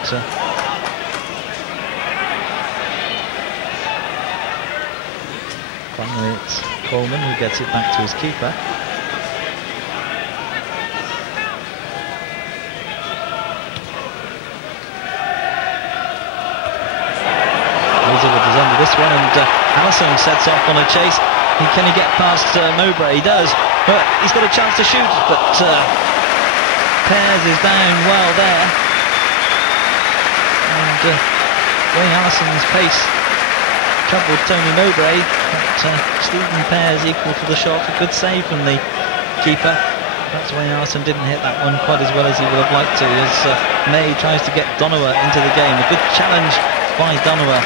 finally it's Coleman who gets it back to his keeper. Hazelwood is under this one, and Allison sets off on a chase. Can he get past Mowbray? He does, but he's got a chance to shoot, but Pears is down well there. And Wayne Allison's pace troubled Tony Mowbray, but Stephen Pears equal to the shot. A good save from the keeper. Perhaps Wayne Allison didn't hit that one quite as well as he would have liked to, as May tries to get Donowa into the game. A good challenge by Donowa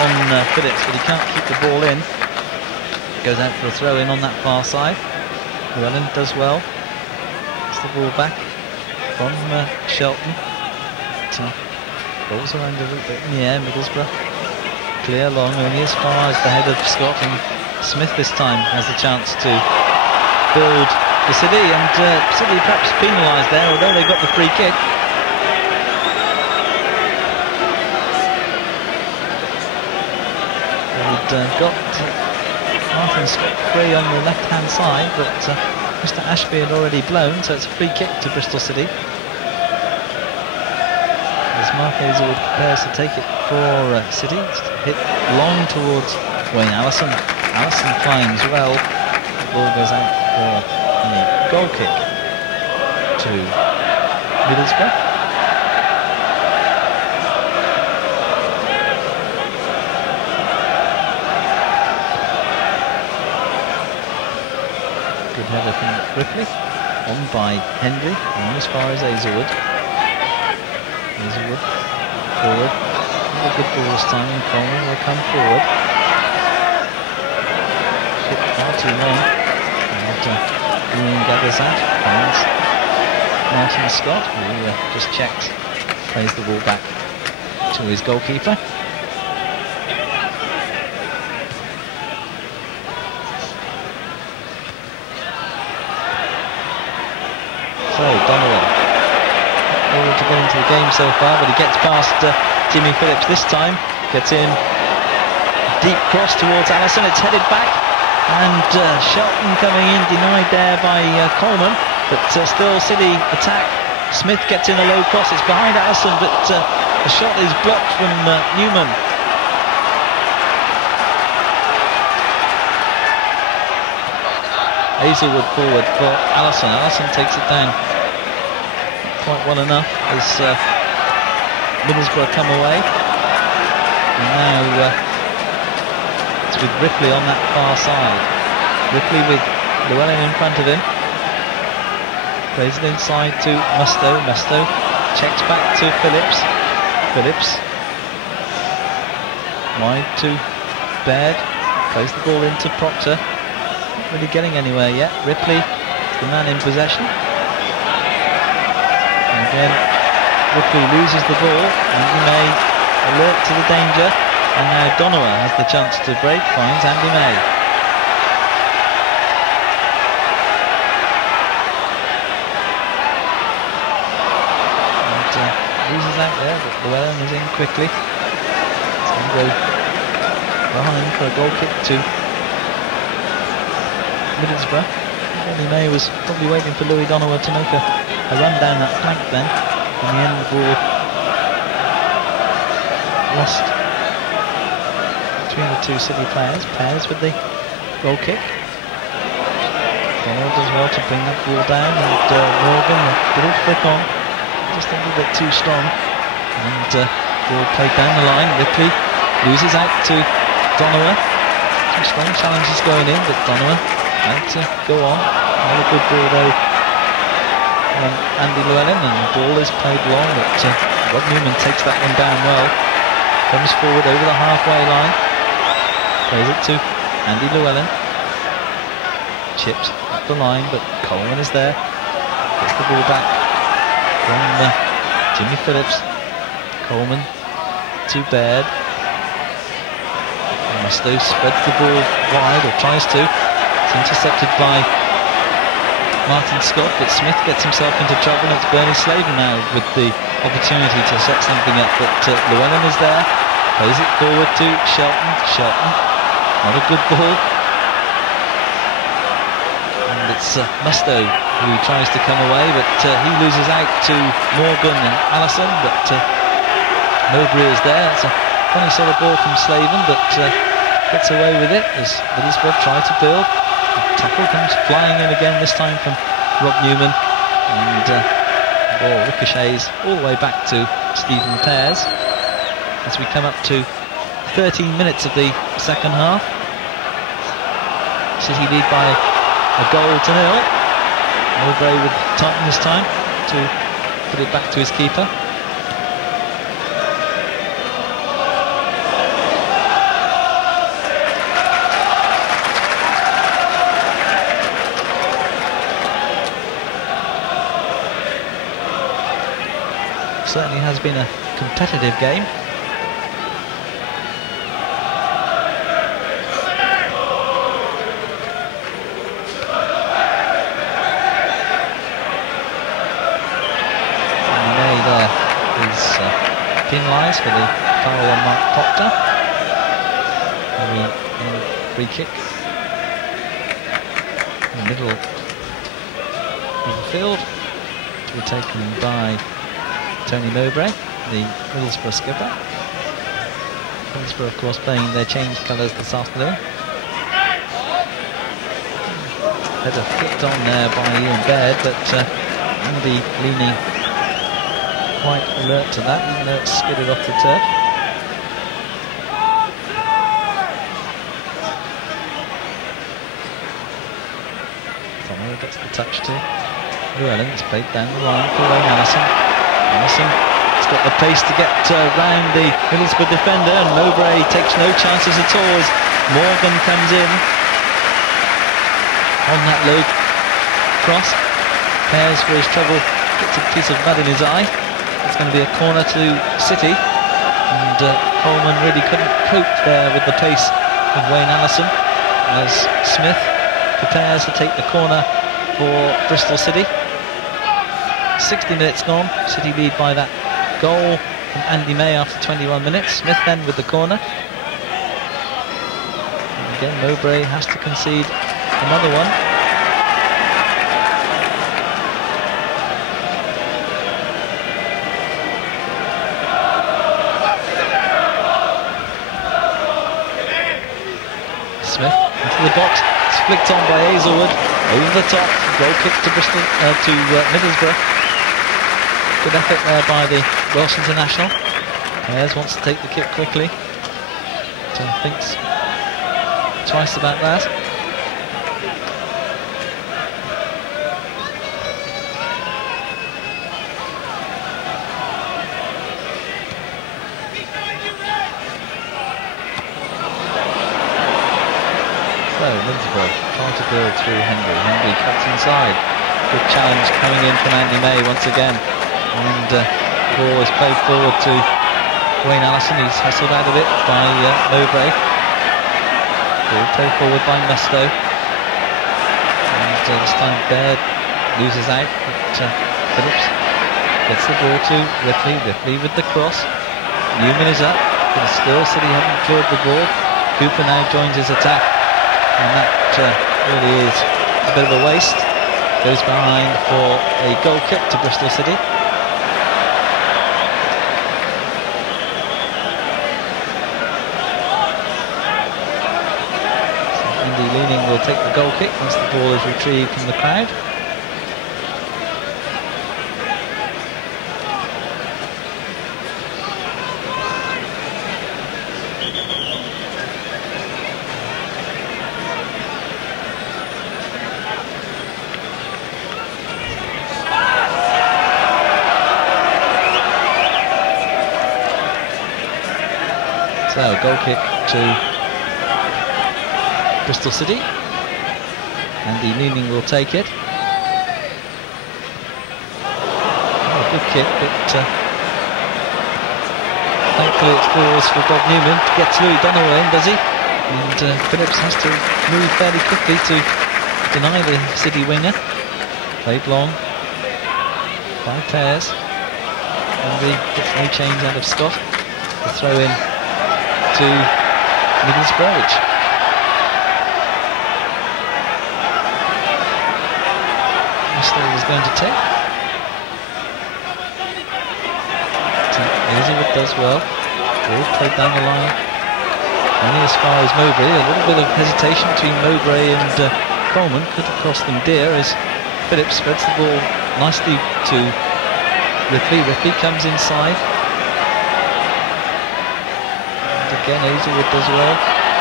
on Phillips, but he can't keep the ball in. Goes out for a throw-in on that far side. Llewellyn does well. Gets the ball back from Shelton. Balls around a little bit in the air. Middlesbrough clear long, only as far as the head of Scott, and Smith this time has the chance to build the City, and City perhaps penalised there, although they got the free kick. They'd got Martin Scott free on the left hand side, but Mr Ashby had already blown, so it's a free kick to Bristol City. As Mark Hazelwood prepares to take it for City, it's hit long towards Wayne Allison. Allison climbs well, the ball goes out for a goal kick to Middlesbrough. Good header from Ripley, on by Hendry, and as far as Hazelwood. Hazelwood forward, not a good ball this time, and Coleman will come forward. Hit far too long. Ian gathers that, finds Martin Scott, who just checks, plays the ball back to his goalkeeper. So Donovan, able to get into the game so far, but he gets past Jimmy Phillips this time, gets in, deep cross towards Allison, it's headed back, and Shelton coming in, denied there by Coleman, but still City attack. Smith gets in a low cross, it's behind Allison, but the shot is blocked from Newman. Hazelwood forward for Allison. Allison takes it down quite well enough as Middlesbrough come away. And now it's with Ripley on that far side. Ripley with Llewellyn in front of him. Plays it inside to Mustoe. Mustoe checks back to Phillips. Phillips wide to Baird. Plays the ball into Proctor. Not really getting anywhere yet. Ripley, the man in possession. And again, Ripley loses the ball. Andy May alert to the danger. And now Donovan has the chance to break. Finds Andy May. Loses out there, but Llewellyn is in quickly. It's going to go behind for a goal kick to Middlesbrough. Andy May was probably waiting for Louis Donovan to make a run down that flank then. In the end, the ball lost between the two City players. Pairs with the goal kick. Donovan does well to bring that ball down, and Morgan, a little flick on. Just a little bit too strong, and ball played down the line. Ripley loses out to Donovan. Some strong challenges going in, but Donovan had to go on. Another good ball though from Andy Llewellyn, and the ball is played long, but Rob Newman takes that one down well. Comes forward over the halfway line, plays it to Andy Llewellyn. Chips up the line, but Coleman is there. Gets the ball back from Jimmy Phillips. Coleman to Baird. Mustoe spreads the ball wide, or tries to. It's intercepted by Martin Scott, but Smith gets himself into trouble, and it's Bernie Slaven now with the opportunity to set something up, but Llewellyn is there. Plays it forward to Shelton. Shelton, not a good ball. And it's Mustoe who tries to come away, but he loses out to Morgan and Allison, but Mowbray is there. It's a funny sort of ball from Slaven, but gets away with it as Middlesbrough try to build. The tackle comes flying in again, this time from Rob Newman, and the ball ricochets all the way back to Stephen Pears as we come up to 13 minutes of the second half. City lead by a goal to nil. Mowbray with Titan this time to put it back to his keeper. Certainly has been a competitive game. Lies for the foul on Mark Proctor. Free kick in the middle of the field to be taken by Tony Mowbray, the Middlesbrough skipper. Middlesbrough, of course, playing their change colours this afternoon. Header flicked on there by Ian Baird, but Andy leaning quite alert to that, even though it's skidded off the turf. Tomo gets the touch to Llewellyn. It's played down the line for Wayne Allison. Allison has got the pace to get round the Middlesbrough defender, and Mowbray takes no chances at all as Morgan comes in. on that low cross. Pears, for his trouble, gets a piece of mud in his eye. It's going to be a corner to City, and Coleman really couldn't cope there with the pace of Wayne Allison as Smith prepares to take the corner for Bristol City. 60 minutes gone, City lead by that goal from Andy May after 21 minutes. Smith then with the corner. And again, Mowbray has to concede another one. Smith into the box, it's flicked on by Hazelwood, over the top, goal kick to Bristol, to Middlesborough. Good effort there by the Welsh international. Pears wants to take the kick quickly, so thinks twice about that. So Middlesbrough trying to build through Henry. Henry cuts inside. Good challenge coming in from Andy May once again. And the ball is played forward to Wayne Allison. He's hustled out of it by Mowbray. Ball played forward by Musto. And this time Baird loses out. But Phillips gets the ball to Ripley. Ripley with the cross. Newman is up. But still City haven't killed the ball. Cooper now joins his attack. And that really is a bit of a waste. Goes behind for a goal kick to Bristol City. So Andy Leaning will take the goal kick once the ball is retrieved from the crowd. So, goal kick to Bristol City. Andy Leaning will take it. Oh, good kick, but thankfully it falls for Bob Newman. Gets Louis Dunaway in, does he? And Phillips has to move fairly quickly to deny the City winger. Played long by Pears. Andy gets no change out of Scott. The throw in to Middlesbrough. Musto is going to take. Hazelwood does well. Ball played down the line. Only as far as Mowbray. A little bit of hesitation between Mowbray and Coleman. Could have cost them dear as Phillips spreads the ball nicely to Ripley. Ripley comes inside. Again, Hazelwood does well.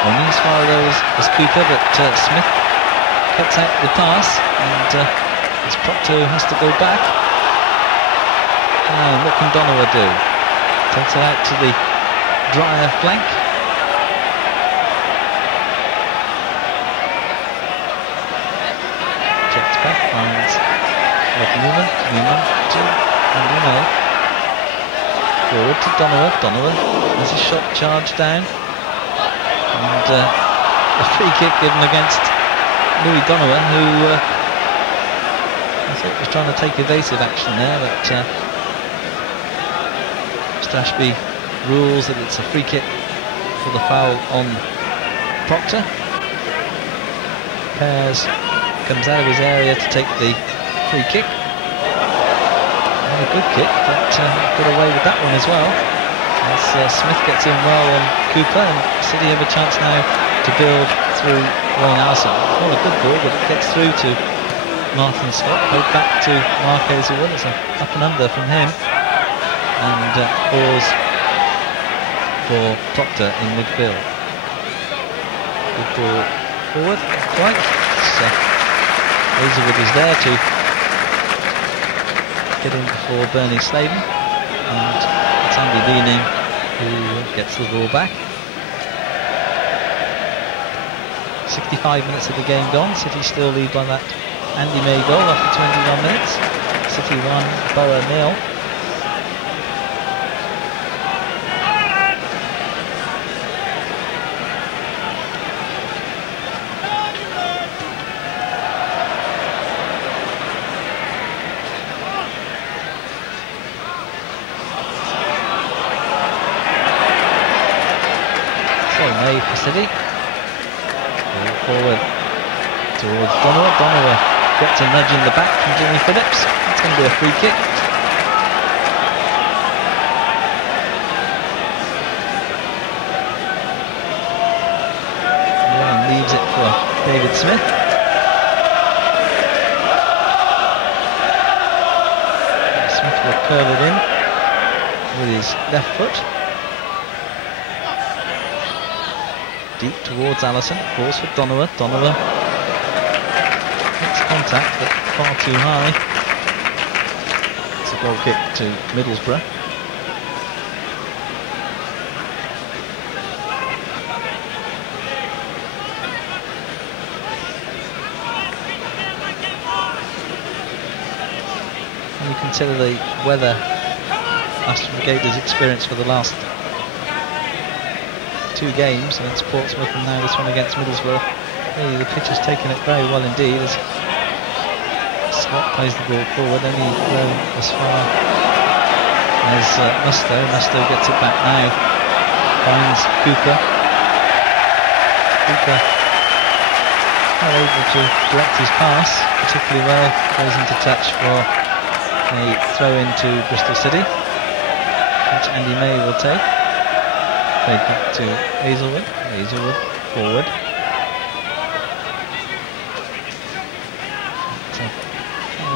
Only as far as Cooper, but Smith cuts out the pass, and as Proctor has to go back. And what can Donowa do? Takes it out to the drier flank. Checks back, finds Newman. Newman to Andy May. Forward to Donowa. Donowa has his shot charged down, and a free kick given against Louis Donowa, who I think was trying to take evasive action there, but Mr. Ashby rules that it's a free kick for the foul on Proctor. Pears comes out of his area to take the free kick. A good kick, but got away with that one as well. As Smith gets in well on Cooper, and City have a chance now to build through Wayne Allison. Not a good ball, but it gets through to Martin Scott. Played back to Mark Hazelwood. It's an up and under from him, and balls for Proctor in midfield. Good ball forward, right. So Hazelwood is there to get in before Bernie Sladen, and it's Andy Leaning who gets the ball back. 65 minutes of the game gone. City still lead by that Andy May goal after 21 minutes. City 1, Borough 0. May for City. Ball forward towards Donowa. Donowa gets a nudge in the back from Jimmy Phillips. It's going to be a free kick. And leaves it for David Smith. Smith will curl it in with his left foot. Deep towards Allison, balls for Donowa. Donowa makes contact, but far too high. It's a goal kick to Middlesborough. When you consider the weather Ashton Gate has experienced for the last 2 games against Portsmouth and now this one against Middlesbrough, really the pitch has taken it very well indeed as Scott plays the ball forward, only thrown as far as Mustoe. Mustoe gets it back now, finds Cooper. Cooper not able to direct his pass particularly well, goes into touch for a throw into Bristol City, which Andy May will take. Played back to Hazelwood. Hazelwood forward.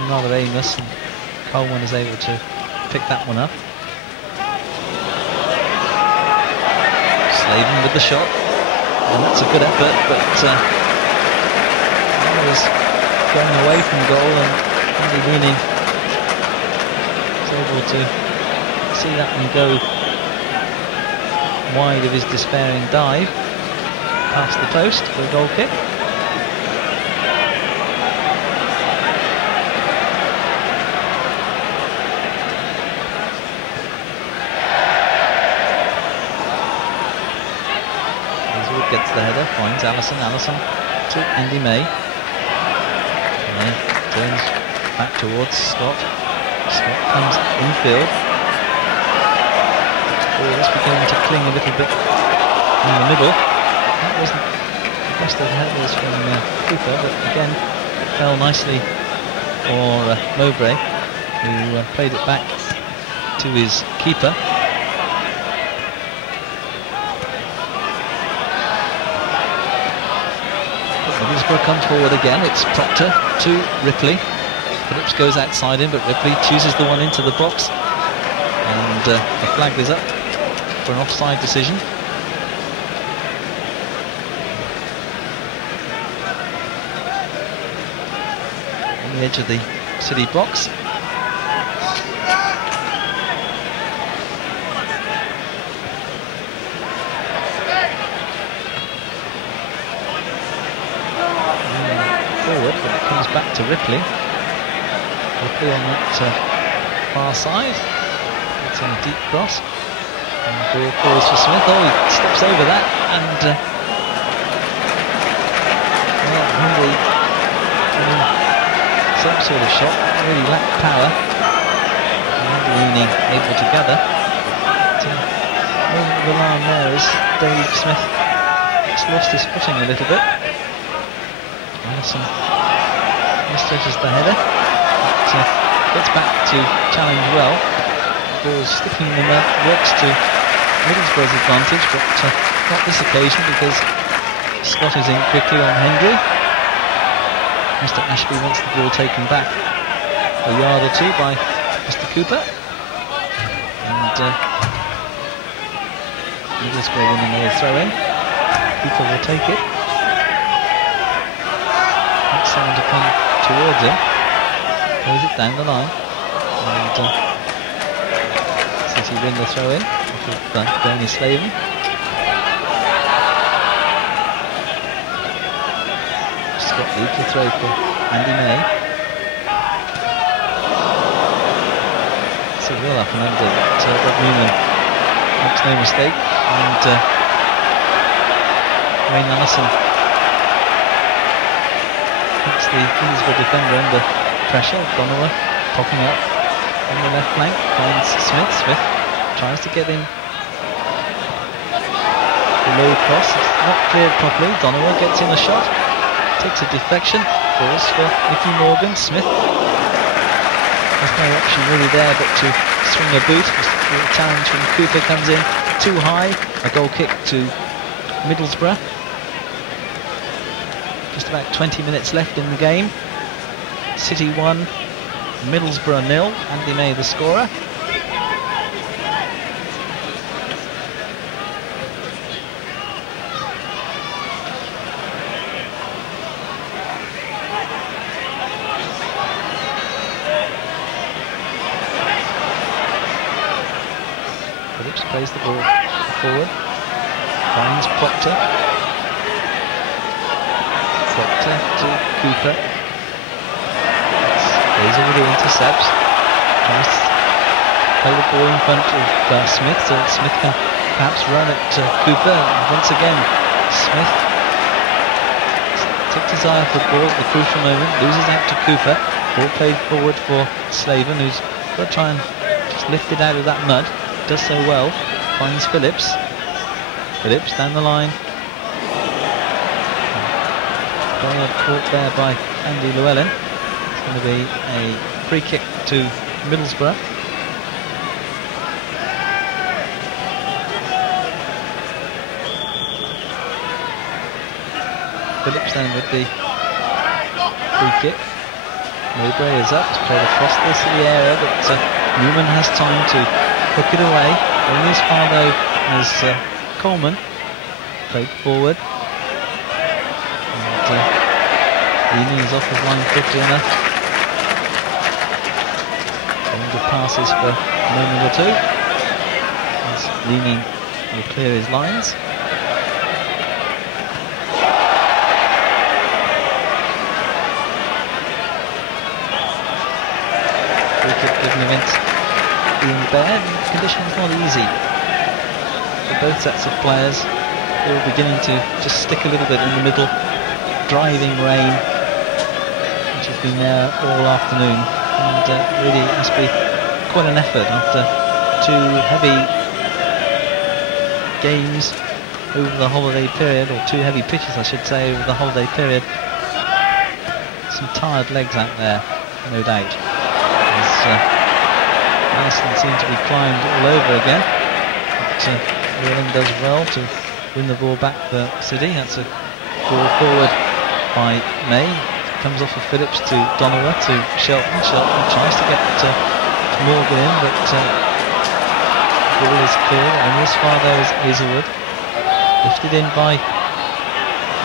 Rather aimless, and Coleman is able to pick that one up. Slaven with the shot, and that's a good effort, but that was going away from goal, and Andy Weaning was able to see that one go wide of his despairing dive past the post for a goal kick. Hazelwood gets the header, finds Allison. Allison to Andy May. May turns back towards Scott. Scott comes infield. It's beginning to cling a little bit in the middle. That wasn't the best of headers from Cooper, but again it fell nicely for Mowbray, who played it back to his keeper. Middlesbrough come forward again. It's Proctor to Ripley. Phillips goes outside him, but Ripley chooses the one into the box, and the flag is up for an offside decision. On the edge of the City box. Forward, but it comes back to Ripley. Ripley on that far side. It's on a deep cross. And the ball falls for Smith. Oh, he steps over that, and well, Henry some sort of shot, really lacked power. And Rooney able to gather. Moment of alarm there as Dave Smith has lost his footing a little bit. Allison misjudges the header, but gets back to challenge well. The ball's sticking in the works to Middlesbrough's advantage, but not this occasion because Scott is in quickly on Hendry. Mr. Ashby wants the ball taken back a yard or two by Mr. Cooper, and Middlesbrough winning a throw in. Cooper will take it. Wants someone to come towards him. Throws it down the line, and City win the throw in off of Bernie Slaven. Scott lead to throw for Andy May. It's a well up and under. Bob Newman makes no mistake, and Wayne Allison puts the Middlesbrough defender under pressure. Donowa popping up on the left flank, finds Smith. Smith tries to get in the low cross, it's not cleared properly. Donowa gets in a shot, takes a deflection, falls for Nicky Morgan. Smith, there's no option really there but to swing a boot. The challenge from Cooper comes in too high. A goal kick to Middlesbrough. Just about 20 minutes left in the game. City 1, Middlesbrough 0. Andy May the scorer. Phillips plays the ball forward, finds Proctor. Proctor to Cooper. Easily intercepts. Tries to play the ball in front of Smith, so Smith can perhaps run at Cooper. Once again, Smith takes his eye off the ball at the crucial moment, loses out to Cooper. Ball played forward for Slaven, who's got to try and just lift it out of that mud. Does so well. Finds Phillips. Phillips down the line. Caught there by Andy Llewellyn. It's going to be a free kick to Middlesbrough. Phillips then with the free kick. Mowbray is up to play across this of the area, but Newman has time to hook it away. Only as far though as Coleman. Played forward. And Leaning is off of line 50 enough. Good passes for a moment or two. As Leaning will clear his lines. Free kick given against Ian Baird. Conditions not easy for both sets of players. They're beginning to just stick a little bit in the middle. Driving rain, which has been there all afternoon, and really it must be quite an effort after two heavy games over the holiday period, or two heavy pitches I should say over the holiday period. Some tired legs out there, no doubt. As Allison seems to be climbed all over again, but Llewellyn does well to win the ball back for City. That's a ball forward by May. Comes off of Phillips to Donowa to Shelton. Shelton tries to get Morgan in, but the ball is cleared, and as far there as Hazelwood. Lifted in by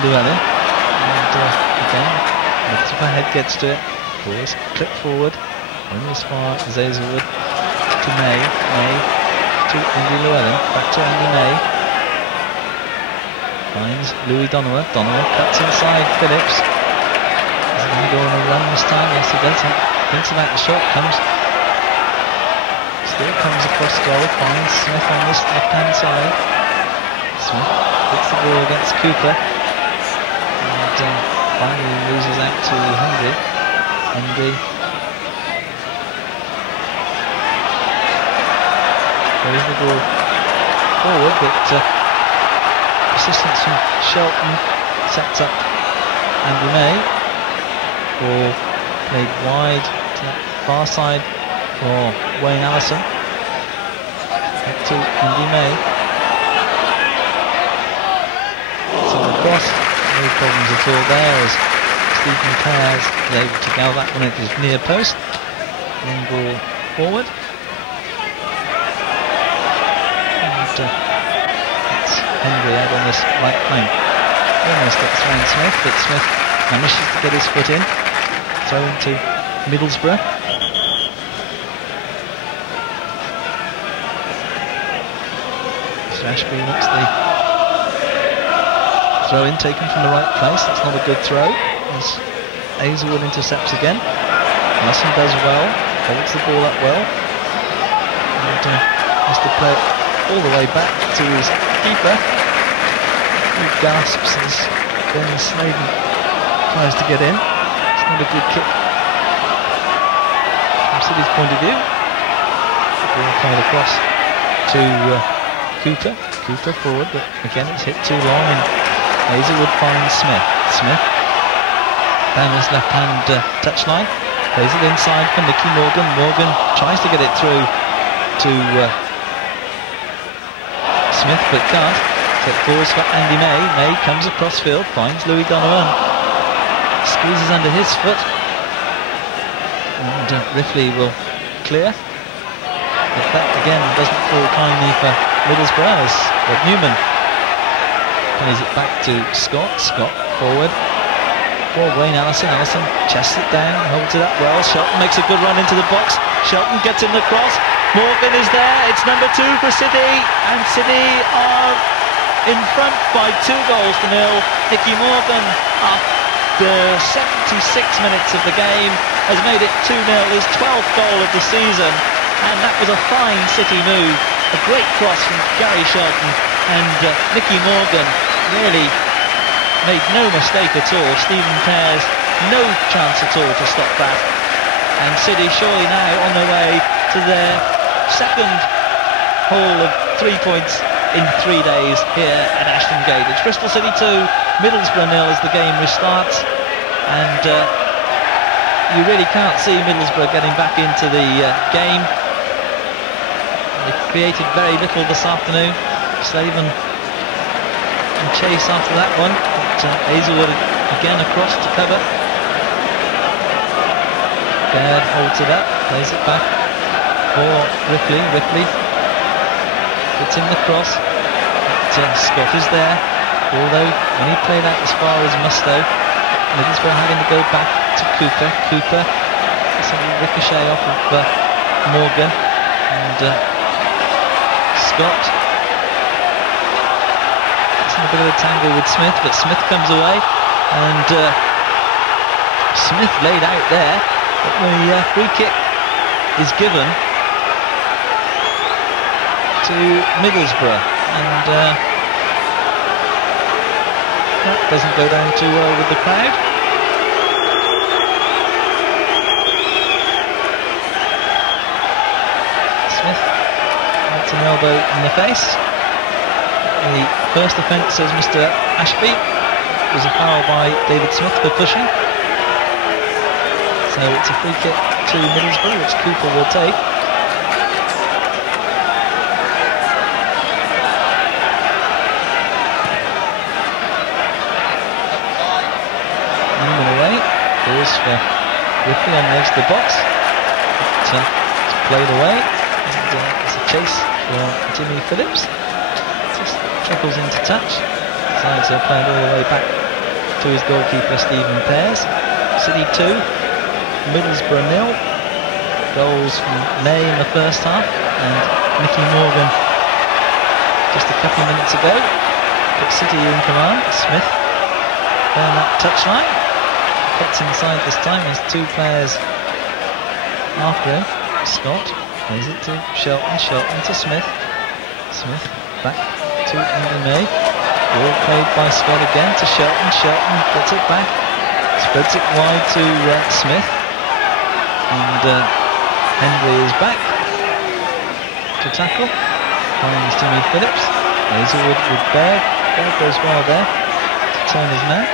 Llewellyn, and again Mustafa Head gets to it. Ball is clipped forward, only as far as Hazelwood to May. May to Andy Llewellyn, back to Andy May. Finds Louis Donowa. Donowa cuts inside Phillips. Is he going to go on a run this time? Yes, he does. He thinks about the shot. Still comes across goal. Finds Smith on this left-hand side. Smith hits the ball against Cooper, and finally loses out to Henry. Henry plays the ball forward, but persistence from Shelton sets up Andy May. Ball played wide to that far side for Wayne Allison. Back to Andy May. So across, no problems at all there as Stephen Pears is able to gather that one at his near post. Long ball forward. Henry out on this right flank. Almost gets around Smith, but Smith manages to get his foot in. Throw into Middlesbrough. Mr. Ashby wants the throw in taken from the right place. That's not a good throw. as Hazelwood intercepts again. Allison does well, holds the ball up well, and has to play it all the way back to his keeper, who gasps as Ben Sladen tries to get in. It's not a good kick from City's point of view. The ball played across to Cooper. Cooper forward, but again it's hit too long, and Hazelwood finds Smith. Smith down his left-hand touchline. Plays it inside for Nicky Morgan. Morgan tries to get it through to Smith, but can't. So it falls for Andy May. May comes across field, finds Louis Donovan. Squeezes under his foot. And Riffley will clear. But that again doesn't fall kindly for Middlesbrough as Newman plays it back to Scott. Scott forward for Wayne Allison. Allison chests it down, holds it up well. Shelton makes a good run into the box. Shelton gets in the cross. Morgan is there. It's number 2 for City, and City are in front by 2 goals to 0. Nicky Morgan, after 76 minutes of the game, has made it 2-0. His 12th goal of the season, and that was a fine City move. A great cross from Gary Shelton, and Nicky Morgan really made no mistake at all. Stephen Pears, no chance at all to stop that. And City surely now on their way to their second haul of 3 points in 3 days here at Ashton Gate. It's Bristol City 2, Middlesbrough 0 as the game restarts. And you really can't see Middlesbrough getting back into the game. They created very little this afternoon. Slaven and chase after that one, but Hazelwood again across to cover. Baird holds it up, plays it back for Ripley. Ripley puts in the cross, but Scott is there, although when he played out as far as Mustoe, Middlesbrough having to go back to Cooper. Cooper gets a little ricochet off of Morgan, and Scott a bit of a tangle with Smith, but Smith comes away, and Smith laid out there, but the free kick is given to Middlesbrough, and that doesn't go down too well with the crowd. Smith gets an elbow in the face. The first offence, says Mr. Ashby, was a foul by David Smith for pushing. So it's a free kick to Middlesbrough, which Cooper will take. Newman away, goes for Ripley on the edge of the box. But, it's played away, and it's a chase for Jimmy Phillips. Trickles into touch, decides he'll play it all the way back to his goalkeeper Stephen Pears. City 2, Middlesbrough 0. Goals from May in the first half, and Nicky Morgan just a couple of minutes ago put City in command. Smith down that touchline, cuts inside this time. There's 2 players after him. Scott plays it to Shelton, Shelton to Smith, Smith back to Andy May. Ball played by Scott again to Shelton. Shelton gets it back, spreads it wide to Smith, and Henry is back to tackle. Finds Jimmy Phillips. Hazelwood with Baird. Baird goes well there to turn his man.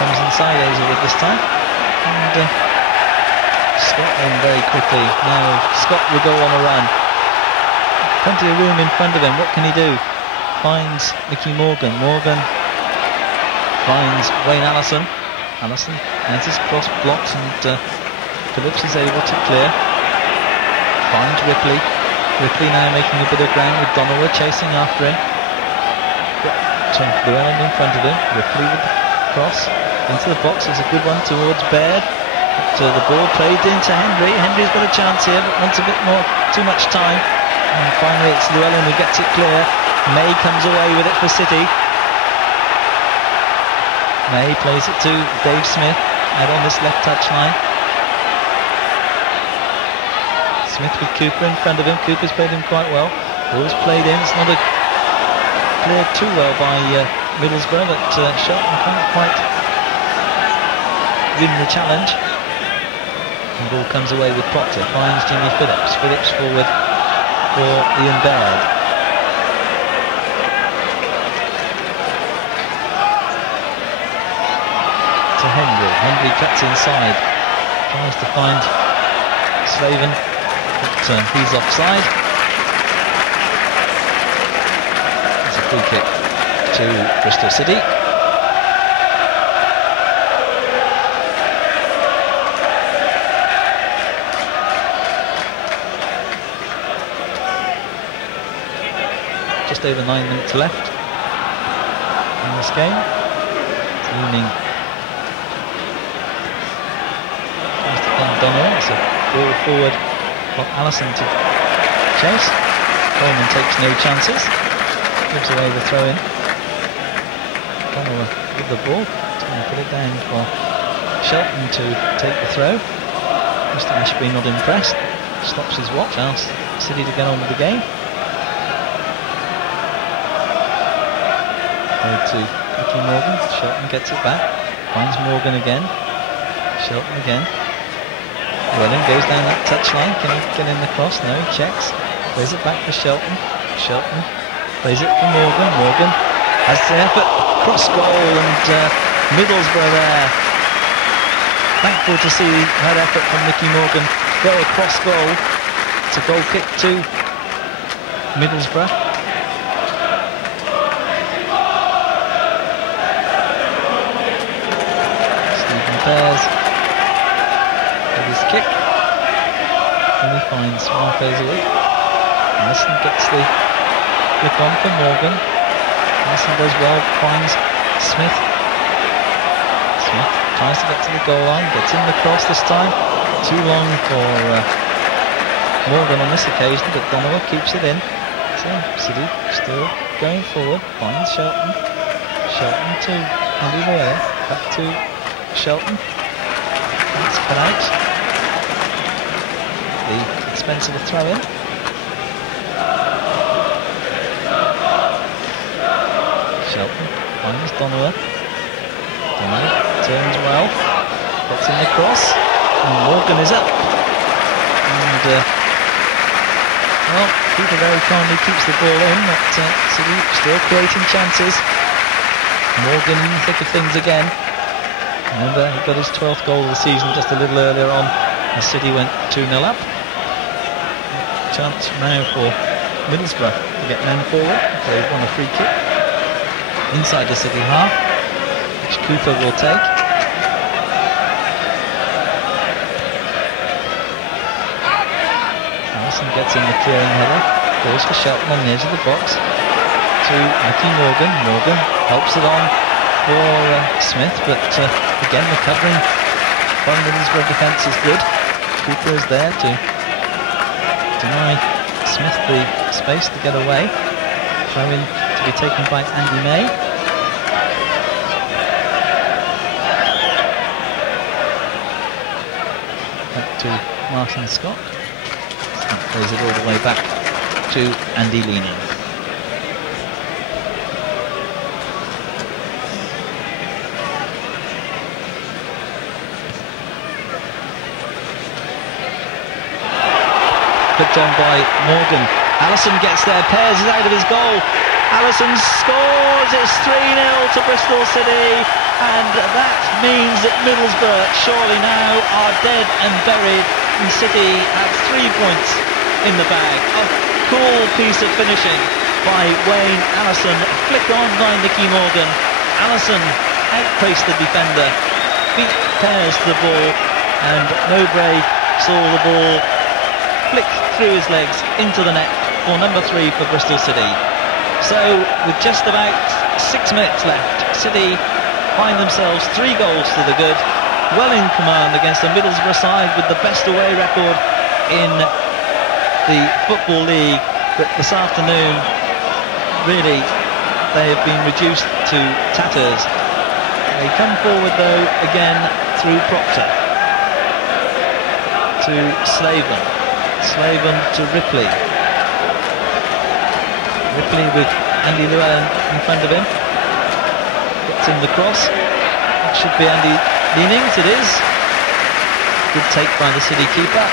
Comes inside Hazelwood this time, and Scott in very quickly. Now Scott will go on a run. Plenty of room in front of him. What can he do? Finds Nicky Morgan. Morgan finds Wayne Allison. Allison enters cross, blocks, and Phillips is able to clear. Finds Ripley. Ripley now making a bit of ground with Donovan chasing after him. Got Llewellyn in front of him. Ripley with the cross into the box. There's a good one towards Baird. But the ball played into Henry. Henry's got a chance here, but wants a bit more, too much time. And finally it's Llewellyn who gets it clear. May comes away with it for City. May plays it to Dave Smith out on this left touch line. Smith with Cooper in front of him. Cooper's played him quite well. Ball's played in. It's not cleared too well by Middlesbrough, but Shelton can't quite win the challenge. And ball comes away with Proctor. Finds Jimmy Phillips. Phillips forward for Ian Baird. To Hendry. Hendry cuts inside. Tries to find Slaven, but he's offside. It's a free kick to Bristol City. Just over 9 minutes left in this game. It's leaning. Tries to find Donnell. It's a ball forward for Allison to chase. Coleman takes no chances. Gives away the throw in. Donnell with the ball. He's going to put it down for Shelton to take the throw. Mr. Ashby not impressed. Stops his watch. Asks City to get on with the game. To Nicky Morgan. Shelton gets it back. Finds Morgan again. Shelton again. Welling goes down that touchline. Can he get in the cross? No, he checks. Plays it back for Shelton. Shelton plays it for Morgan. Morgan has the effort. Cross goal, and Middlesbrough there. Thankful to see that effort from Nicky Morgan go across goal. It's a goal kick to Middlesbrough. Bears with his kick, and he finds Marco Zurich. Allison gets the flick on for Morgan. Allison does well, finds Smith. Smith tries to get to the goal line, gets in the cross this time. Too long for Morgan on this occasion, but Donovan keeps it in. So City still going forward, finds Shelton. Shelton to Andy Weir, back to Shelton. That's cut out. The expense of a throw in. Shelton finds Donovan. Donovan turns well. Gets in the cross. And Morgan is up. And well, Cooper very kindly keeps the ball in, but City still creating chances. Morgan in the thick of things again. Remember, he got his 12th goal of the season just a little earlier on as City went 2-0 up. Chance now for Middlesbrough to get men forward. They've won a free kick inside the City half, which Cooper will take. Allison gets in the clearing header. Goes for Shelton on the edge of the box to Nicky Morgan. Morgan helps it on for Smith, but again the covering from Middlesbrough defence is good. Cooper is there to deny Smith the space to get away. Throw in to be taken by Andy May. Back to Martin Scott. Scott plays it all the way back to Andy Leaning. Flipped on by Morgan. Allison gets there, Pears is out of his goal. Allison scores, it's 3-0 to Bristol City, and that means that Middlesbrough surely now are dead and buried, and City have 3 points in the bag. A cool piece of finishing by Wayne Allison, flick on by Nicky Morgan. Allison outpaced the defender, beat Pears to the ball, and Mowbray saw the ball flick through his legs into the net for number 3 for Bristol City. So with just about 6 minutes left, City find themselves 3 goals to the good, well in command against the Middlesbrough side with the best away record in the Football League. But this afternoon, really, they have been reduced to tatters. They come forward though again through Proctor to Slaven. Slaven to Ripley. Ripley with Andy Llewellyn in front of him. Gets in the cross. It should be Andy Leanings, it is. Good take by the City keeper.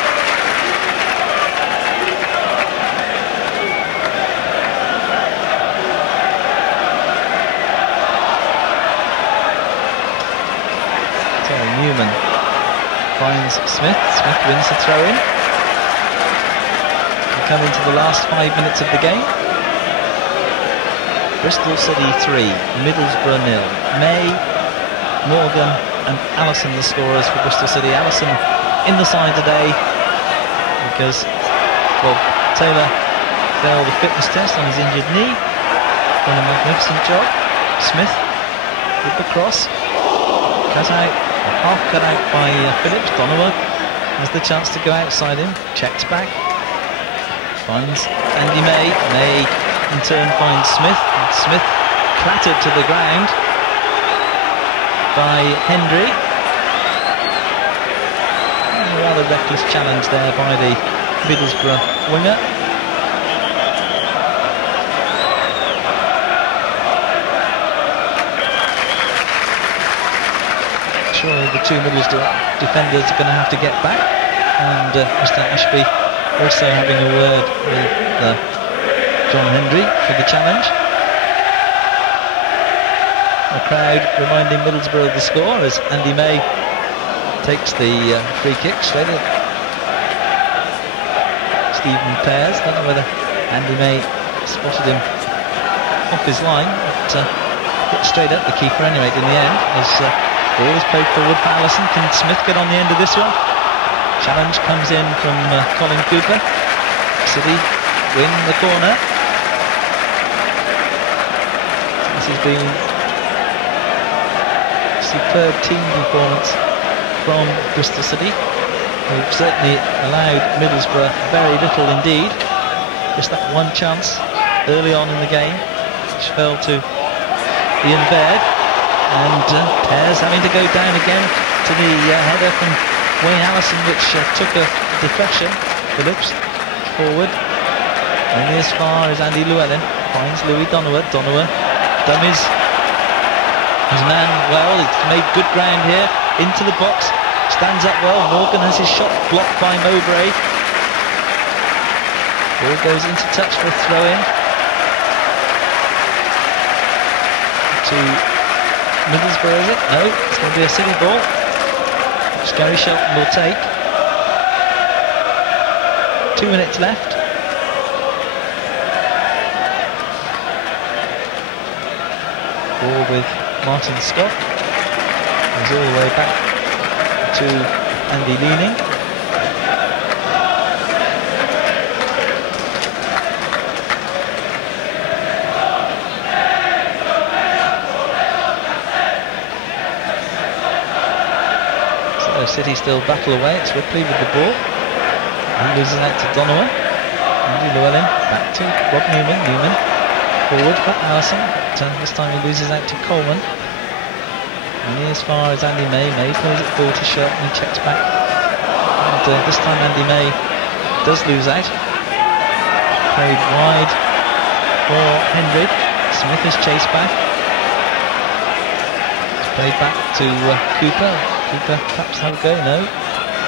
So Newman finds Smith. Smith wins the throw-in. We come into the last 5 minutes of the game. Bristol City 3, Middlesborough 0. May, Morgan and Allison the scorers for Bristol City. Allison in the side today because Bob Taylor failed the fitness test on his injured knee. Done a magnificent job. Smith with the cross. Cut out, half cut out by Phillips. Donovan has the chance to go outside him. Checks back. Finds Andy May. May in turn finds Smith. And Smith clattered to the ground by Hendry. A rather reckless challenge there by the Middlesbrough winger. Surely the two Middlesbrough defenders are going to have to get back, and Mr. Ashby also having a word with John Hendry for the challenge. The crowd reminding Middlesbrough of the score as Andy May takes the free kick straight at Stephen Pears. Don't know whether Andy May spotted him off his line, but hit straight at the keeper anyway in the end. As ball is played forward for Allison. Can Smith get on the end of this one? Challenge comes in from Colin Cooper. City win the corner. This has been superb team performance from Bristol City. They've certainly allowed Middlesbrough very little indeed. Just that one chance early on in the game which fell to Ian Baird, and Pears having to go down again to the header from Wayne Allison, which took a deflection. Phillips forward only as far as Andy Llewellyn finds Louis Donovan. Donovan dummies his man well. He's made good ground here into the box, stands up well. Morgan has his shot blocked by Mowbray. Ball goes into touch for a throw-in to Middlesbrough, is it? No, it's going to be a City ball which Gary Shelton will take. 2 minutes left. Ball with Martin Scott. He's all the way back to Andy Leaning. So City still battle away. It's Ripley with the ball. He loses out to Donovan. Andy Llewellyn back to Rob Newman. Newman forward for Allison. This time he loses out to Coleman. Only as far as Andy May. May plays it forward to Shelton and checks back. And this time Andy May does lose out. Played wide for Hendry. Smith is chased back. It's played back to Cooper. Cooper perhaps have a go. No.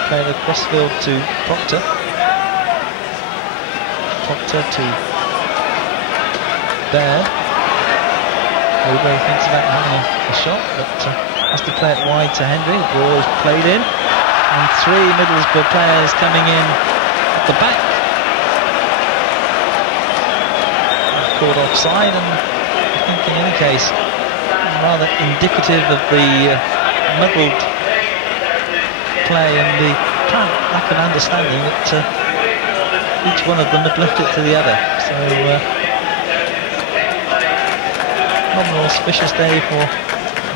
Played across field to Proctor. Proctor to Baird. Mowbray thinks about having a shot, but has to play it wide to Hendry. The ball is played in, and three Middlesbrough players coming in at the back. Caught offside, and I think in any case rather indicative of the muddled play and the lack of understanding that each one of them had left it to the other. So not an auspicious day for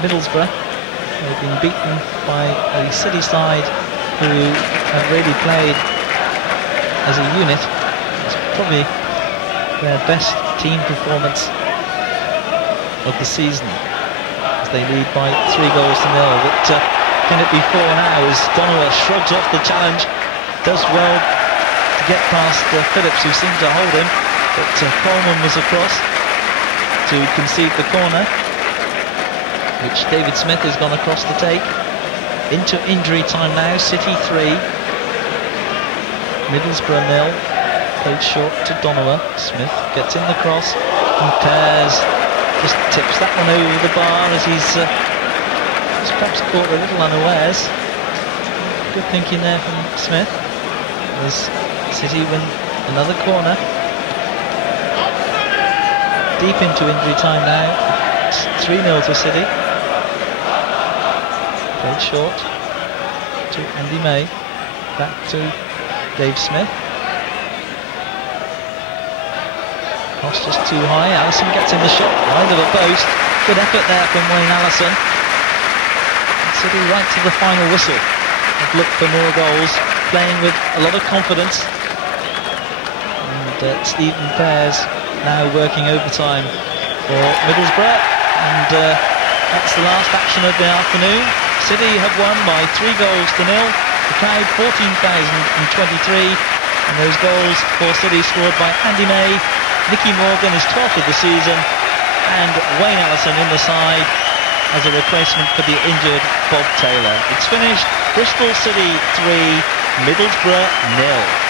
Middlesbrough. They've been beaten by a City side who have really played as a unit. It's probably their best team performance of the season. as they lead by 3 goals to 0. But can it be 4 now as Donovan shrugs off the challenge, does well to get past Phillips, who seemed to hold him, but Coleman was across to concede the corner, which David Smith has gone across to take. Into injury time now, City 3, Middlesbrough 0, played short to Donovan. Smith gets in the cross, and Pears just tips that one over the bar as he's perhaps caught a little unawares. Good thinking there from Smith, as City win another corner. Deep into injury time now, it's 3-0 to City. Played short to Andy May, back to Dave Smith. Cross just too high, Allison gets in the shot, wide of a post. Good effort there from Wayne Allison. And City right to the final whistle have looked for more goals, playing with a lot of confidence. And Stephen Pears now working overtime for Middlesbrough, and that's the last action of the afternoon. City have won by 3 goals to 0. The crowd 14,023, and those goals for City scored by Andy May, Nicky Morgan, his 12th of the season, and Wayne Allison in the side as a replacement for the injured Bob Taylor. It's finished Bristol City 3, Middlesbrough 0.